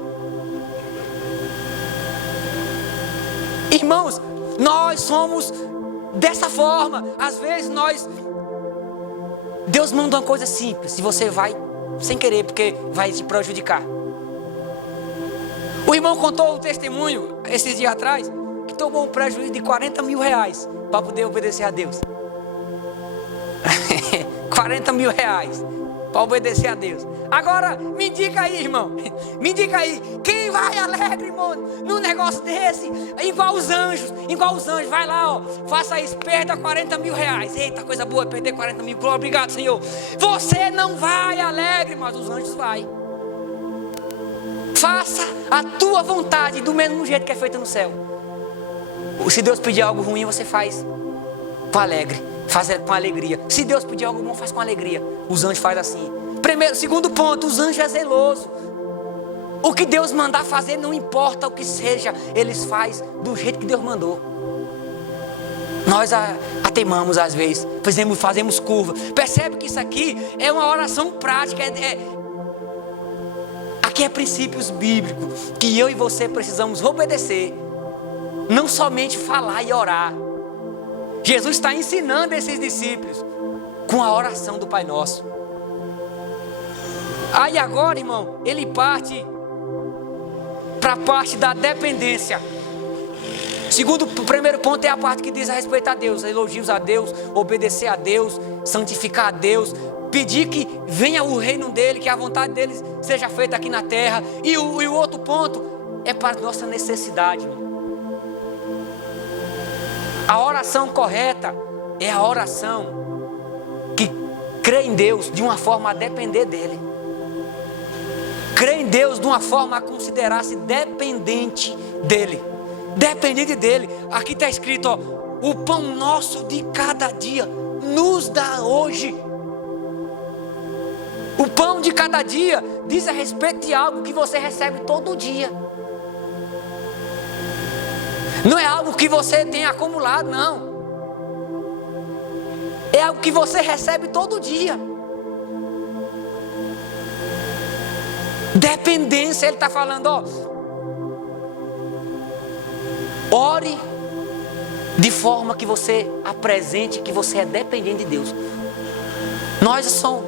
Irmãos, nós somos dessa forma. Às vezes Deus manda uma coisa simples, e você vai sem querer, porque vai te prejudicar. O irmão contou o testemunho esses dias atrás, que tomou um prejuízo de 40 mil reais para poder obedecer a Deus. 40 mil reais para obedecer a Deus. Agora, me indica aí, irmão. Me indica aí. Quem vai alegre, irmão, num negócio desse? Igual os anjos. Vai lá, ó. Faça isso, perda 40 mil reais. Eita, coisa boa, perder 40 mil. Obrigado, Senhor. Você não vai alegre, mas os anjos vai. Faça a tua vontade do mesmo jeito que é feita no céu. Se Deus pedir algo ruim, você faz com com alegria. Se Deus pedir algo bom, faz com alegria. Os anjos fazem assim. Segundo ponto, os anjos é zeloso. O que Deus mandar fazer, não importa o que seja, eles fazem do jeito que Deus mandou. Nós ateimamos às vezes, fazemos curva. Percebe que isso aqui é uma oração prática. Aqui é princípios bíblicos que eu e você precisamos obedecer. Não somente falar e orar. Jesus está ensinando esses discípulos com a oração do Pai Nosso. Aí agora, irmão, ele parte para a parte da dependência. Segundo, o primeiro ponto é a parte que diz a respeito a Deus, elogios a Deus, obedecer a Deus, santificar a Deus, pedir que venha o reino dele, que a vontade dele seja feita aqui na terra. E o outro ponto é para a nossa necessidade, irmão. A oração correta é a oração que crê em Deus de uma forma a depender dele. Crê em Deus de uma forma a considerar-se dependente dele. Dependente dele. Aqui está escrito, ó, o pão nosso de cada dia nos dá hoje. O pão de cada dia diz a respeito de algo que você recebe todo dia. Não é algo que você tem acumulado, não. É algo que você recebe todo dia. Dependência, ele está falando, ó. Ore de forma que você apresente que você é dependente de Deus. Nós somos,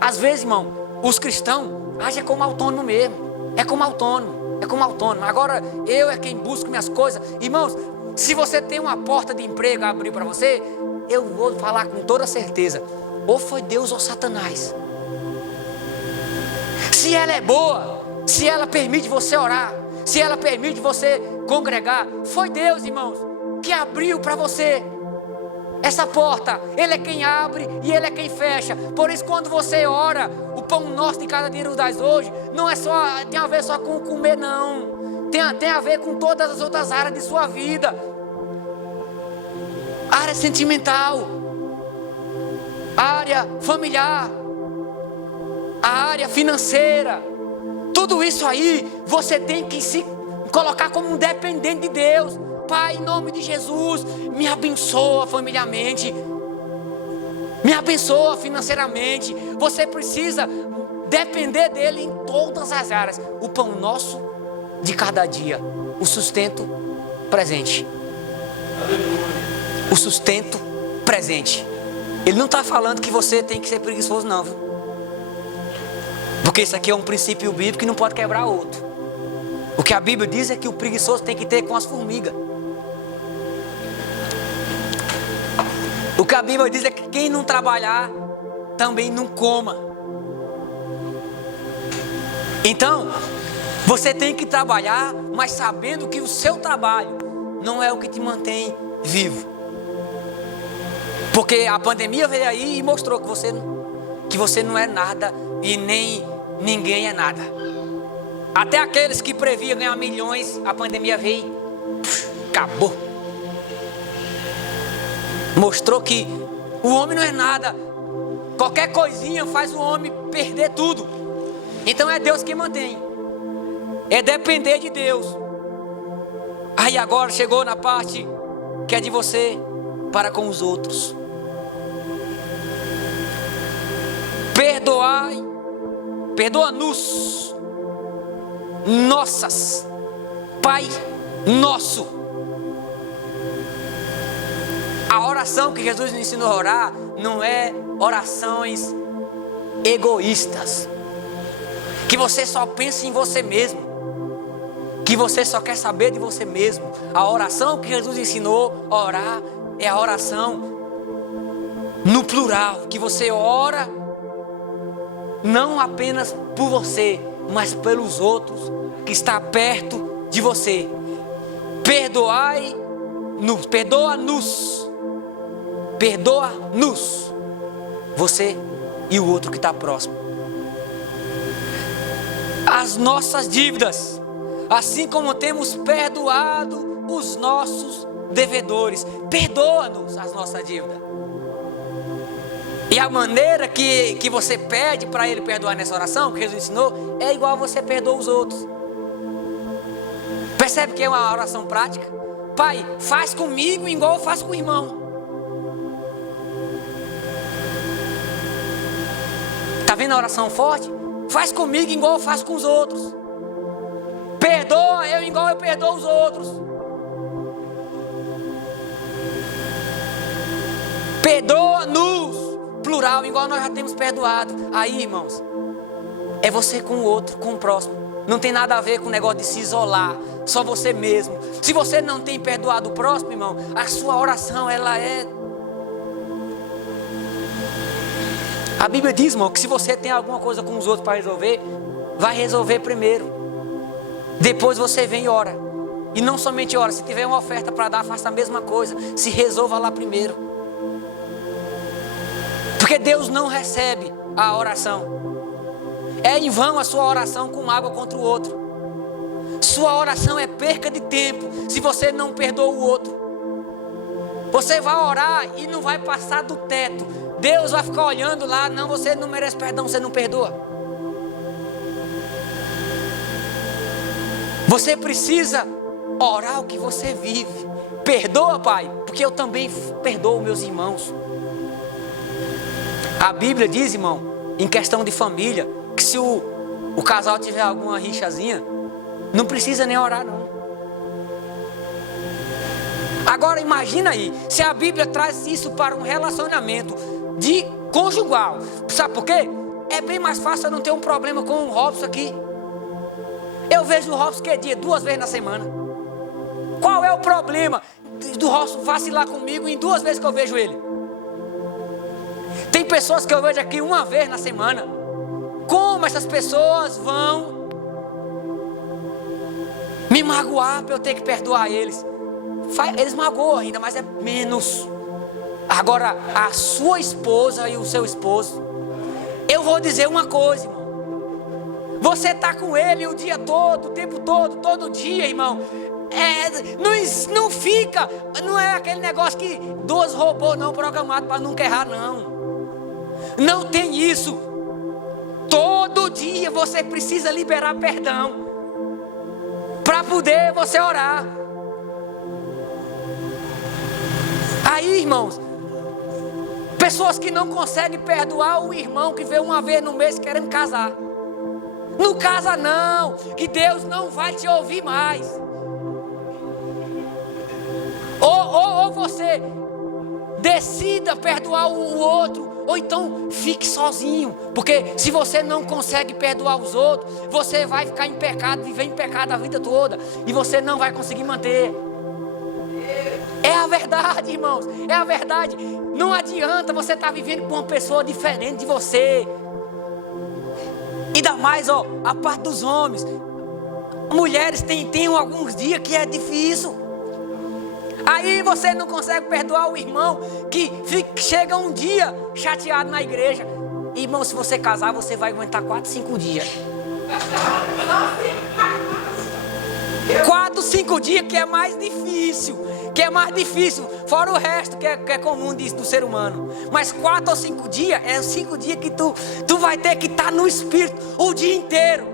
às vezes, irmão, os cristãos agem como autônomo mesmo. É como autônomo. Agora eu é quem busco minhas coisas. Irmãos, se você tem uma porta de emprego a abrir para você, eu vou falar com toda certeza, ou foi Deus ou Satanás. Se ela é boa, se ela permite você orar, se ela permite você congregar, foi Deus, irmãos, que abriu para você essa porta. Ele é quem abre e Ele é quem fecha. Por isso, quando você ora, o pão nosso de cada dia nos dás hoje, não é só, tem a ver só com comer, não. Tem a ver com todas as outras áreas de sua vida. Área sentimental, área familiar, a área financeira. Tudo isso aí, você tem que se colocar como um dependente de Deus. Pai, em nome de Jesus, me abençoa familiarmente, me abençoa financeiramente. Você precisa depender dele em todas as áreas. O pão nosso de cada dia, o sustento presente. O sustento presente. Ele não está falando que você tem que ser preguiçoso, não, viu? Porque isso aqui é um princípio bíblico que não pode quebrar outro. O que a Bíblia diz é que o preguiçoso tem que ter com as formigas. O que a Bíblia diz é que quem não trabalhar também não coma. Então, você tem que trabalhar, mas sabendo que o seu trabalho não é o que te mantém vivo. Porque a pandemia veio aí e mostrou que você não é nada e nem ninguém é nada. Até aqueles que previam ganhar milhões, a pandemia veio e acabou. Mostrou que o homem não é nada. Qualquer coisinha faz o homem perder tudo. Então é Deus que mantém. É depender de Deus. Aí agora chegou na parte que é de você para com os outros. Perdoa-nos nossas, Pai nosso. A oração que Jesus nos ensinou a orar não é orações egoístas, que você só pensa em você mesmo, que você só quer saber de você mesmo. A oração que Jesus ensinou a orar é a oração no plural, que você ora não apenas por você, mas pelos outros que está perto de você. Perdoa-nos, você e o outro que está próximo, as nossas dívidas, assim como temos perdoado os nossos devedores. Perdoa-nos as nossas dívidas. E a maneira que você pede para Ele perdoar nessa oração, que Jesus ensinou, é igual você perdoa os outros. Percebe que é uma oração prática? Pai, faz comigo igual eu faço com o irmão. Está vendo a oração forte? Faz comigo igual eu faço com os outros. Perdoa eu igual eu perdoo os outros. Perdoa-nos, plural, igual nós já temos perdoado. Aí, irmãos, É você com o outro, com o próximo. Não tem nada a ver com o negócio de se isolar, só você mesmo. Se você não tem perdoado o próximo, irmão, a sua oração, ela é... A Bíblia diz, irmão, que se você tem alguma coisa com os outros para resolver, vai resolver primeiro. Depois você vem e ora. E não somente ora, se tiver uma oferta para dar, faça a mesma coisa. Se resolva lá primeiro. Porque Deus não recebe a oração. É em vão a sua oração com mágoa contra o outro. Sua oração é perca de tempo se você não perdoa o outro. Você vai orar e não vai passar do teto. Deus vai ficar olhando lá, não, você não merece perdão, você não perdoa. Você precisa orar o que você vive. Perdoa, Pai, porque eu também perdoo meus irmãos. A Bíblia diz, irmão, em questão de família, que se o casal tiver alguma rixazinha, não precisa nem orar, não. Agora imagina aí, se a Bíblia traz isso para um relacionamento de conjugal. Sabe por quê? É bem mais fácil eu não ter um problema com o Robson aqui. Eu vejo o Robson que dia? 2 vezes na semana. Qual é o problema do Robson vacilar comigo em 2 vezes que eu vejo ele? Tem pessoas que eu vejo aqui 1 vez na semana. Como essas pessoas vão me magoar para eu ter que perdoar eles? Eles magoam ainda, mas é menos. Agora, a sua esposa e o seu esposo, eu vou dizer uma coisa, irmão. Você está com ele o dia todo, o tempo todo, todo dia, irmão. Não fica, não é aquele negócio que 2 robôs não programados para nunca errar, não. Não tem isso. Todo dia você precisa liberar perdão para poder você orar. Aí, irmãos, pessoas que não conseguem perdoar o irmão que veio 1 vez no mês querendo casar. Não casa não, que Deus não vai te ouvir mais. Ou você decida perdoar o outro, ou então fique sozinho. Porque se você não consegue perdoar os outros, você vai ficar em pecado, viver em pecado a vida toda, e você não vai conseguir manter. É a verdade, irmãos, é a verdade. Não adianta você estar vivendo com uma pessoa diferente de você. Ainda mais, a parte dos homens. Mulheres tem alguns dias que é difícil. Aí você não consegue perdoar o irmão que chega um dia chateado na igreja. Irmão, se você casar, você vai aguentar 4, 5 dias. 4, 5 dias que é mais difícil. Fora o resto que é comum do ser humano. Mas 4 ou 5 dias, é 5 dias que tu vai ter que estar no espírito o dia inteiro.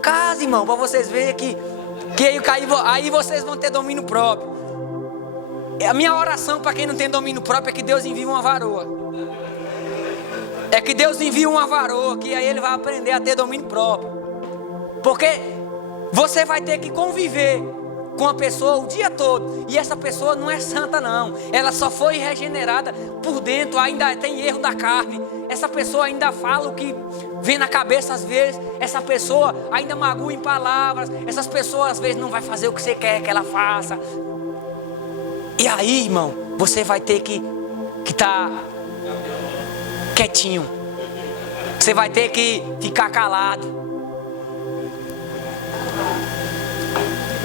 Casa, irmão, para vocês verem que aí vocês vão ter domínio próprio. A minha oração para quem não tem domínio próprio é que Deus envie uma varoa. É que Deus envie uma varoa, que aí ele vai aprender a ter domínio próprio. Porque você vai ter que conviver com a pessoa o dia todo. E essa pessoa não é santa, não. Ela só foi regenerada por dentro, ainda tem erro da carne. Essa pessoa ainda fala o que vem na cabeça às vezes. Essa pessoa ainda magoa em palavras. Essas pessoas às vezes não vai fazer o que você quer que ela faça. E aí, irmão, você vai ter que estar quietinho. Você vai ter que ficar calado.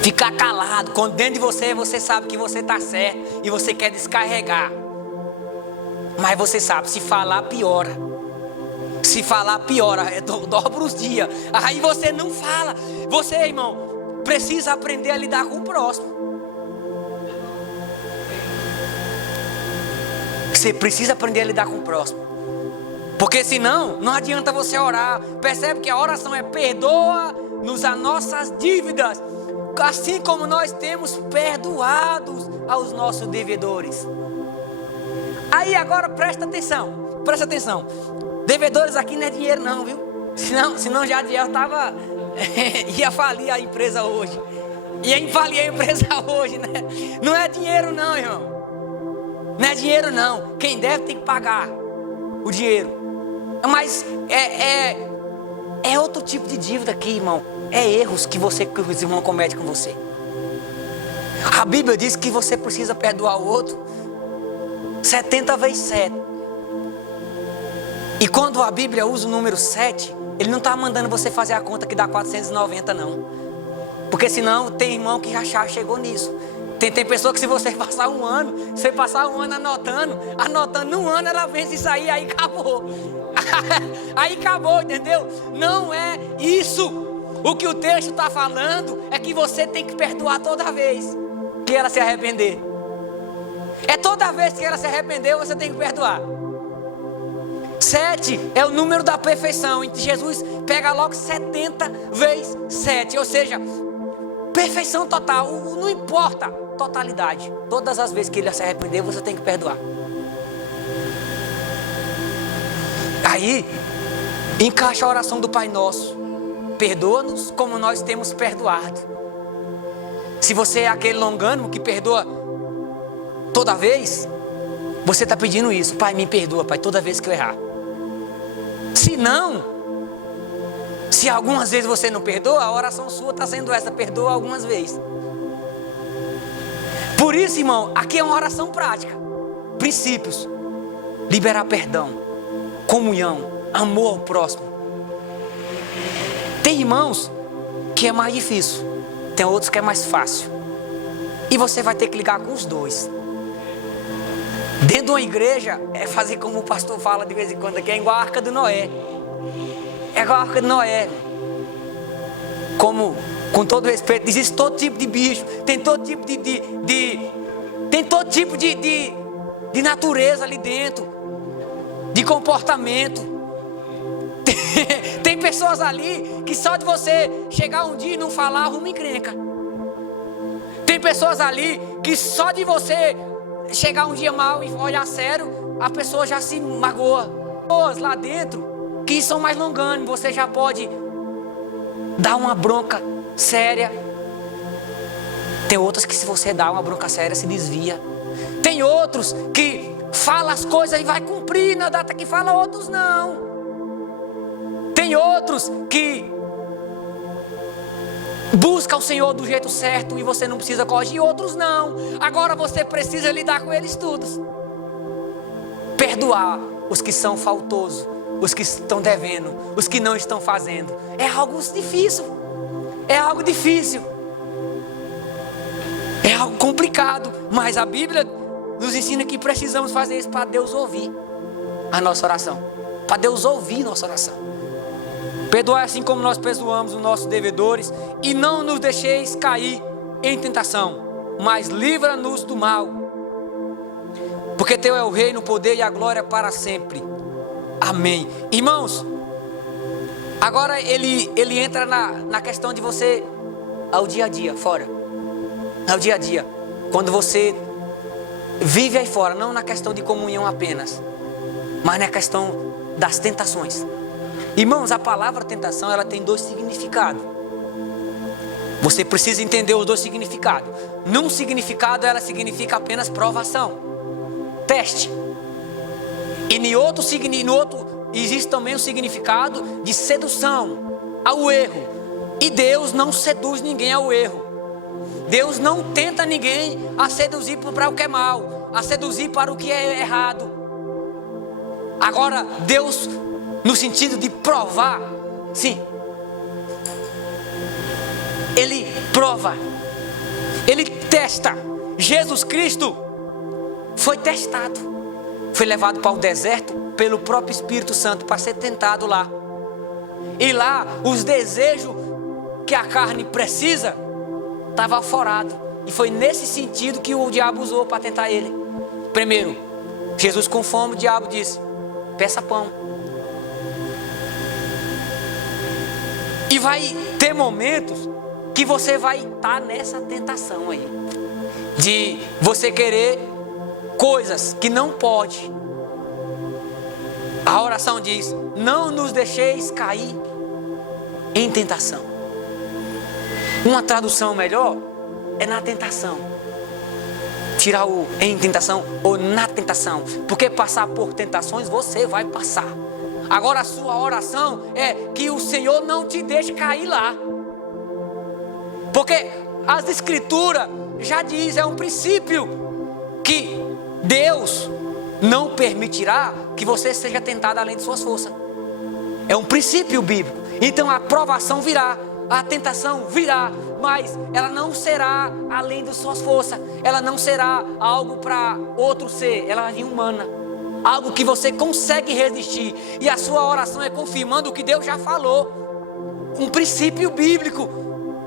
Ficar calado. Quando dentro de você sabe que você está certo e você quer descarregar. Mas você sabe, se falar piora. Se falar piora, dobra os dias. Aí você não fala. Você, irmão, precisa aprender a lidar com o próximo. Você precisa aprender a lidar com o próximo. Porque senão, não adianta você orar. Percebe que a oração é: perdoa-nos as nossas dívidas, assim como nós temos perdoados aos nossos devedores. Aí agora presta atenção. Devedores aqui não é dinheiro não, viu? Senão já Adiel ia falir a empresa hoje. Ia falir a empresa hoje, né? Não é dinheiro não, irmão. Não é dinheiro não. Quem deve tem que pagar o dinheiro. Mas é outro tipo de dívida aqui, irmão. É erros que os irmãos cometem com você. A Bíblia diz que você precisa perdoar o outro 70 vezes 7. E quando a Bíblia usa o número 7, ele não está mandando você fazer a conta que dá 490, não. Porque senão tem irmão que já chegou nisso. Tem pessoa que se você passar um ano, anotando num ano ela vence isso aí acabou. Aí acabou, entendeu? Não é isso. O que o texto está falando é que você tem que perdoar toda vez que ela se arrepender. É toda vez que ela se arrepender, você tem que perdoar. 7 é o número da perfeição. E Jesus pega logo 70 vezes 7. Ou seja, perfeição total. Não importa totalidade. Todas as vezes que ele se arrepender, você tem que perdoar. Aí encaixa a oração do Pai Nosso: perdoa-nos como nós temos perdoado. Se você é aquele longânimo que perdoa toda vez, você está pedindo isso: Pai, me perdoa, Pai, toda vez que eu errar. Se não, se algumas vezes você não perdoa, a oração sua está sendo essa: perdoa algumas vezes. Por isso, irmão, aqui é uma oração prática. Princípios: liberar perdão, comunhão, amor ao próximo. Tem irmãos que é mais difícil, tem outros que é mais fácil. E você vai ter que ligar com os dois. Dentro de uma igreja, é fazer como o pastor fala de vez em quando aqui, é igual a Arca de Noé. É igual a Arca de Noé. Como, com todo respeito, existe todo tipo de bicho, tem todo tipo tem todo tipo de natureza ali dentro, de comportamento. Tem pessoas ali que só de você chegar um dia e não falar, arruma encrenca. Tem pessoas ali que só de você chegar um dia mal e olhar sério, a pessoa já se magoa. Pessoas lá dentro que são mais longânimos, você já pode dar uma bronca séria. Tem outras que se você dá uma bronca séria, se desvia. Tem outros que fala as coisas e vai cumprir na data que fala, outros não. Tem outros que busca o Senhor do jeito certo e você não precisa corrigir, outros não. Agora você precisa lidar com eles todos. Perdoar os que são faltosos, os que estão devendo, os que não estão fazendo. É algo difícil. É algo difícil. É algo complicado. Mas a Bíblia nos ensina que precisamos fazer isso para Deus ouvir a nossa oração. Para Deus ouvir nossa oração. Perdoai assim como nós perdoamos os nossos devedores, e não nos deixeis cair em tentação, mas livra-nos do mal. Porque teu é o reino, o poder e a glória para sempre. Amém. Irmãos, agora ele entra na questão de você, ao dia a dia, fora. Ao dia a dia. Quando você vive aí fora, não na questão de comunhão apenas, mas na questão das tentações. Irmãos, a palavra tentação, ela tem 2 significados. Você precisa entender os 2 significados. Num significado, ela significa apenas provação, teste. E no outro existe também o significado de sedução ao erro. E Deus não seduz ninguém ao erro. Deus não tenta ninguém a seduzir para o que é mal, a seduzir para o que é errado. Agora, Deus, no sentido de provar, sim, Ele prova, Ele testa. Jesus Cristo foi testado, foi levado para o deserto pelo próprio Espírito Santo para ser tentado lá. E lá os desejos que a carne precisa estavam aflorados. E foi nesse sentido que o diabo usou para tentar ele. Primeiro, Jesus com fome, o diabo disse: peça pão. E vai ter momentos que você vai estar nessa tentação aí, de você querer coisas que não pode. A oração diz: não nos deixeis cair em tentação. Uma tradução melhor é na tentação. Tirar o em tentação ou na tentação. Porque passar por tentações você vai passar. Agora a sua oração é que o Senhor não te deixe cair lá. Porque as Escrituras já diz, é um princípio, que Deus não permitirá que você seja tentado além de suas forças. É um princípio bíblico. Então a provação virá, a tentação virá, mas ela não será além de suas forças. Ela não será algo para outro ser, ela é humana. Algo que você consegue resistir. E a sua oração é confirmando o que Deus já falou. Um princípio bíblico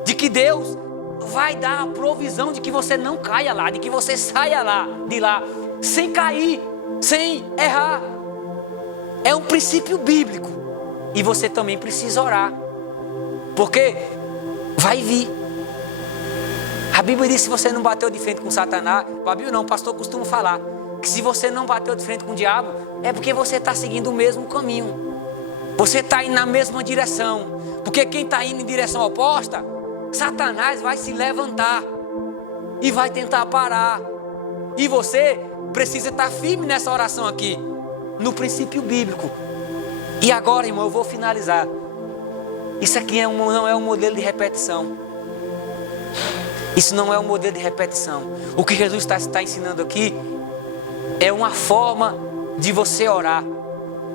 de que Deus vai dar a provisão de que você não caia lá, de que você saia de lá, sem cair, sem errar. É um princípio bíblico. E você também precisa orar, porque vai vir. A Bíblia diz: se você não bateu de frente com Satanás, a Bíblia não, o pastor costuma falar, que se você não bateu de frente com o diabo, é porque você está seguindo o mesmo caminho. Você está indo na mesma direção. Porque quem está indo em direção oposta, Satanás vai se levantar e vai tentar parar. E você precisa estar firme nessa oração aqui, no princípio bíblico. E agora, irmão, eu vou finalizar. Isso aqui não é um modelo de repetição. Isso não é um modelo de repetição. O que Jesus está ensinando aqui é uma forma de você orar.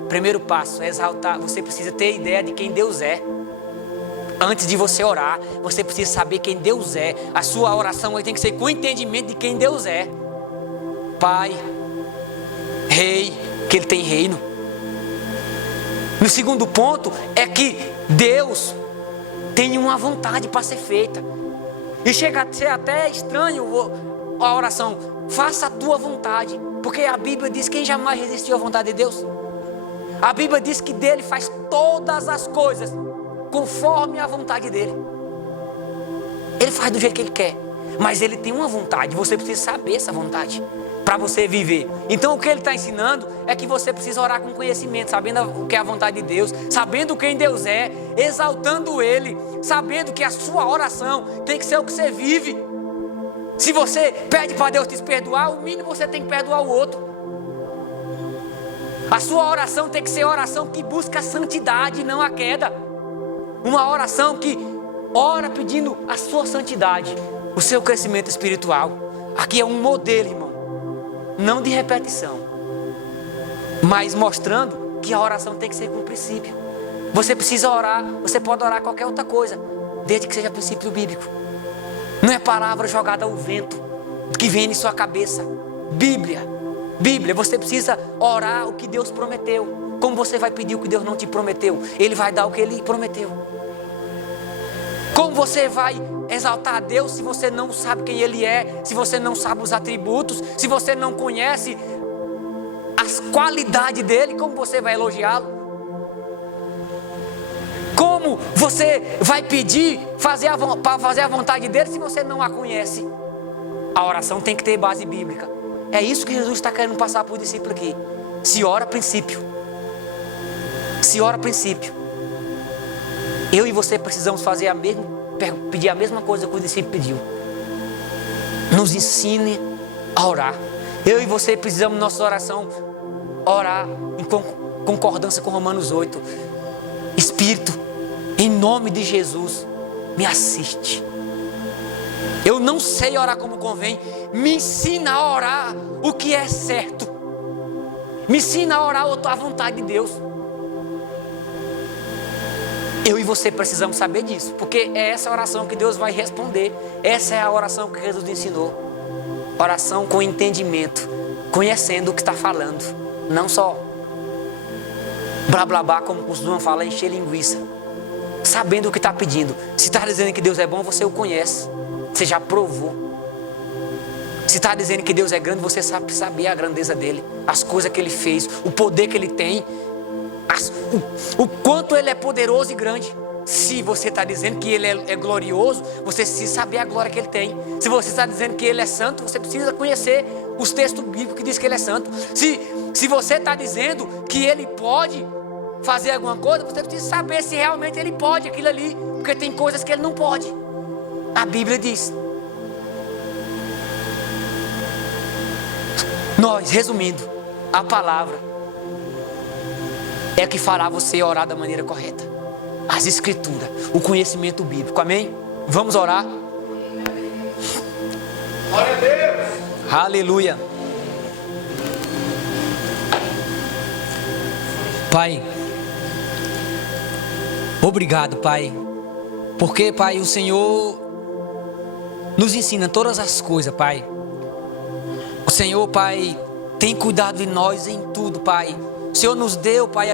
Primeiro passo é exaltar. Você precisa ter ideia de quem Deus é. Antes de você orar, você precisa saber quem Deus é. A sua oração tem que ser com entendimento de quem Deus é. Pai, Rei, que Ele tem reino. No segundo ponto é que Deus tem uma vontade para ser feita. E chega a ser até estranho a oração: faça a tua vontade. Porque a Bíblia diz: quem jamais resistiu à vontade de Deus? A Bíblia diz que dele faz todas as coisas conforme a vontade dele. Ele faz do jeito que ele quer, mas ele tem uma vontade. Você precisa saber essa vontade para você viver. Então o que ele está ensinando é que você precisa orar com conhecimento, sabendo o que é a vontade de Deus, sabendo quem Deus é, exaltando Ele, sabendo que a sua oração tem que ser o que você vive. Se você pede para Deus te perdoar, o mínimo você tem que perdoar o outro. A sua oração tem que ser oração que busca a santidade, não a queda. Uma oração que ora pedindo a sua santidade, o seu crescimento espiritual. Aqui é um modelo, irmão, não de repetição, mas mostrando que a oração tem que ser com princípio. Você precisa orar, você pode orar qualquer outra coisa, desde que seja princípio bíblico. Não é palavra jogada ao vento que vem em sua cabeça. Bíblia, você precisa orar o que Deus prometeu. Como você vai pedir o que Deus não te prometeu? Ele vai dar o que Ele prometeu. Como você vai exaltar a Deus se você não sabe quem Ele é, se você não sabe os atributos, se você não conhece as qualidades dEle? Como você vai elogiá-lo? Como você vai pedir para fazer a vontade dEle se você não a conhece? A oração tem que ter base bíblica. É isso que Jesus está querendo passar para o discípulo aqui. Se ora princípio. Se ora princípio. Eu e você precisamos fazer pedir a mesma coisa que o discípulo pediu. Nos ensine a orar. Eu e você precisamos, nossa oração, orar em concordância com Romanos 8. Espírito, em nome de Jesus, me assiste. Eu não sei orar como convém. Me ensina a orar o que é certo. Me ensina a orar a vontade de Deus. Eu e você precisamos saber disso, porque é essa oração que Deus vai responder. Essa é a oração que Jesus ensinou. Oração com entendimento, conhecendo o que está falando. Não só blá blá blá, como costumam falar, encher linguiça. Sabendo o que está pedindo. Se está dizendo que Deus é bom, você o conhece. Você já provou. Se está dizendo que Deus é grande, você sabe saber a grandeza dele, as coisas que ele fez, o poder que ele tem, o quanto ele é poderoso e grande. Se você está dizendo que ele é glorioso, você precisa saber a glória que ele tem. Se você está dizendo que ele é santo, você precisa conhecer os textos bíblicos que diz que ele é santo. Se você está dizendo que ele pode fazer alguma coisa, você precisa saber se realmente ele pode aquilo ali, porque tem coisas que ele não pode. A Bíblia diz. Nós, resumindo, a palavra é que fará você orar da maneira correta. As escrituras, o conhecimento bíblico, amém? Vamos orar? Glória a Deus. Aleluia. Pai, obrigado, Pai, porque, Pai, o Senhor nos ensina todas as coisas, Pai. O Senhor, Pai, tem cuidado de nós em tudo, Pai. O Senhor nos deu, Pai,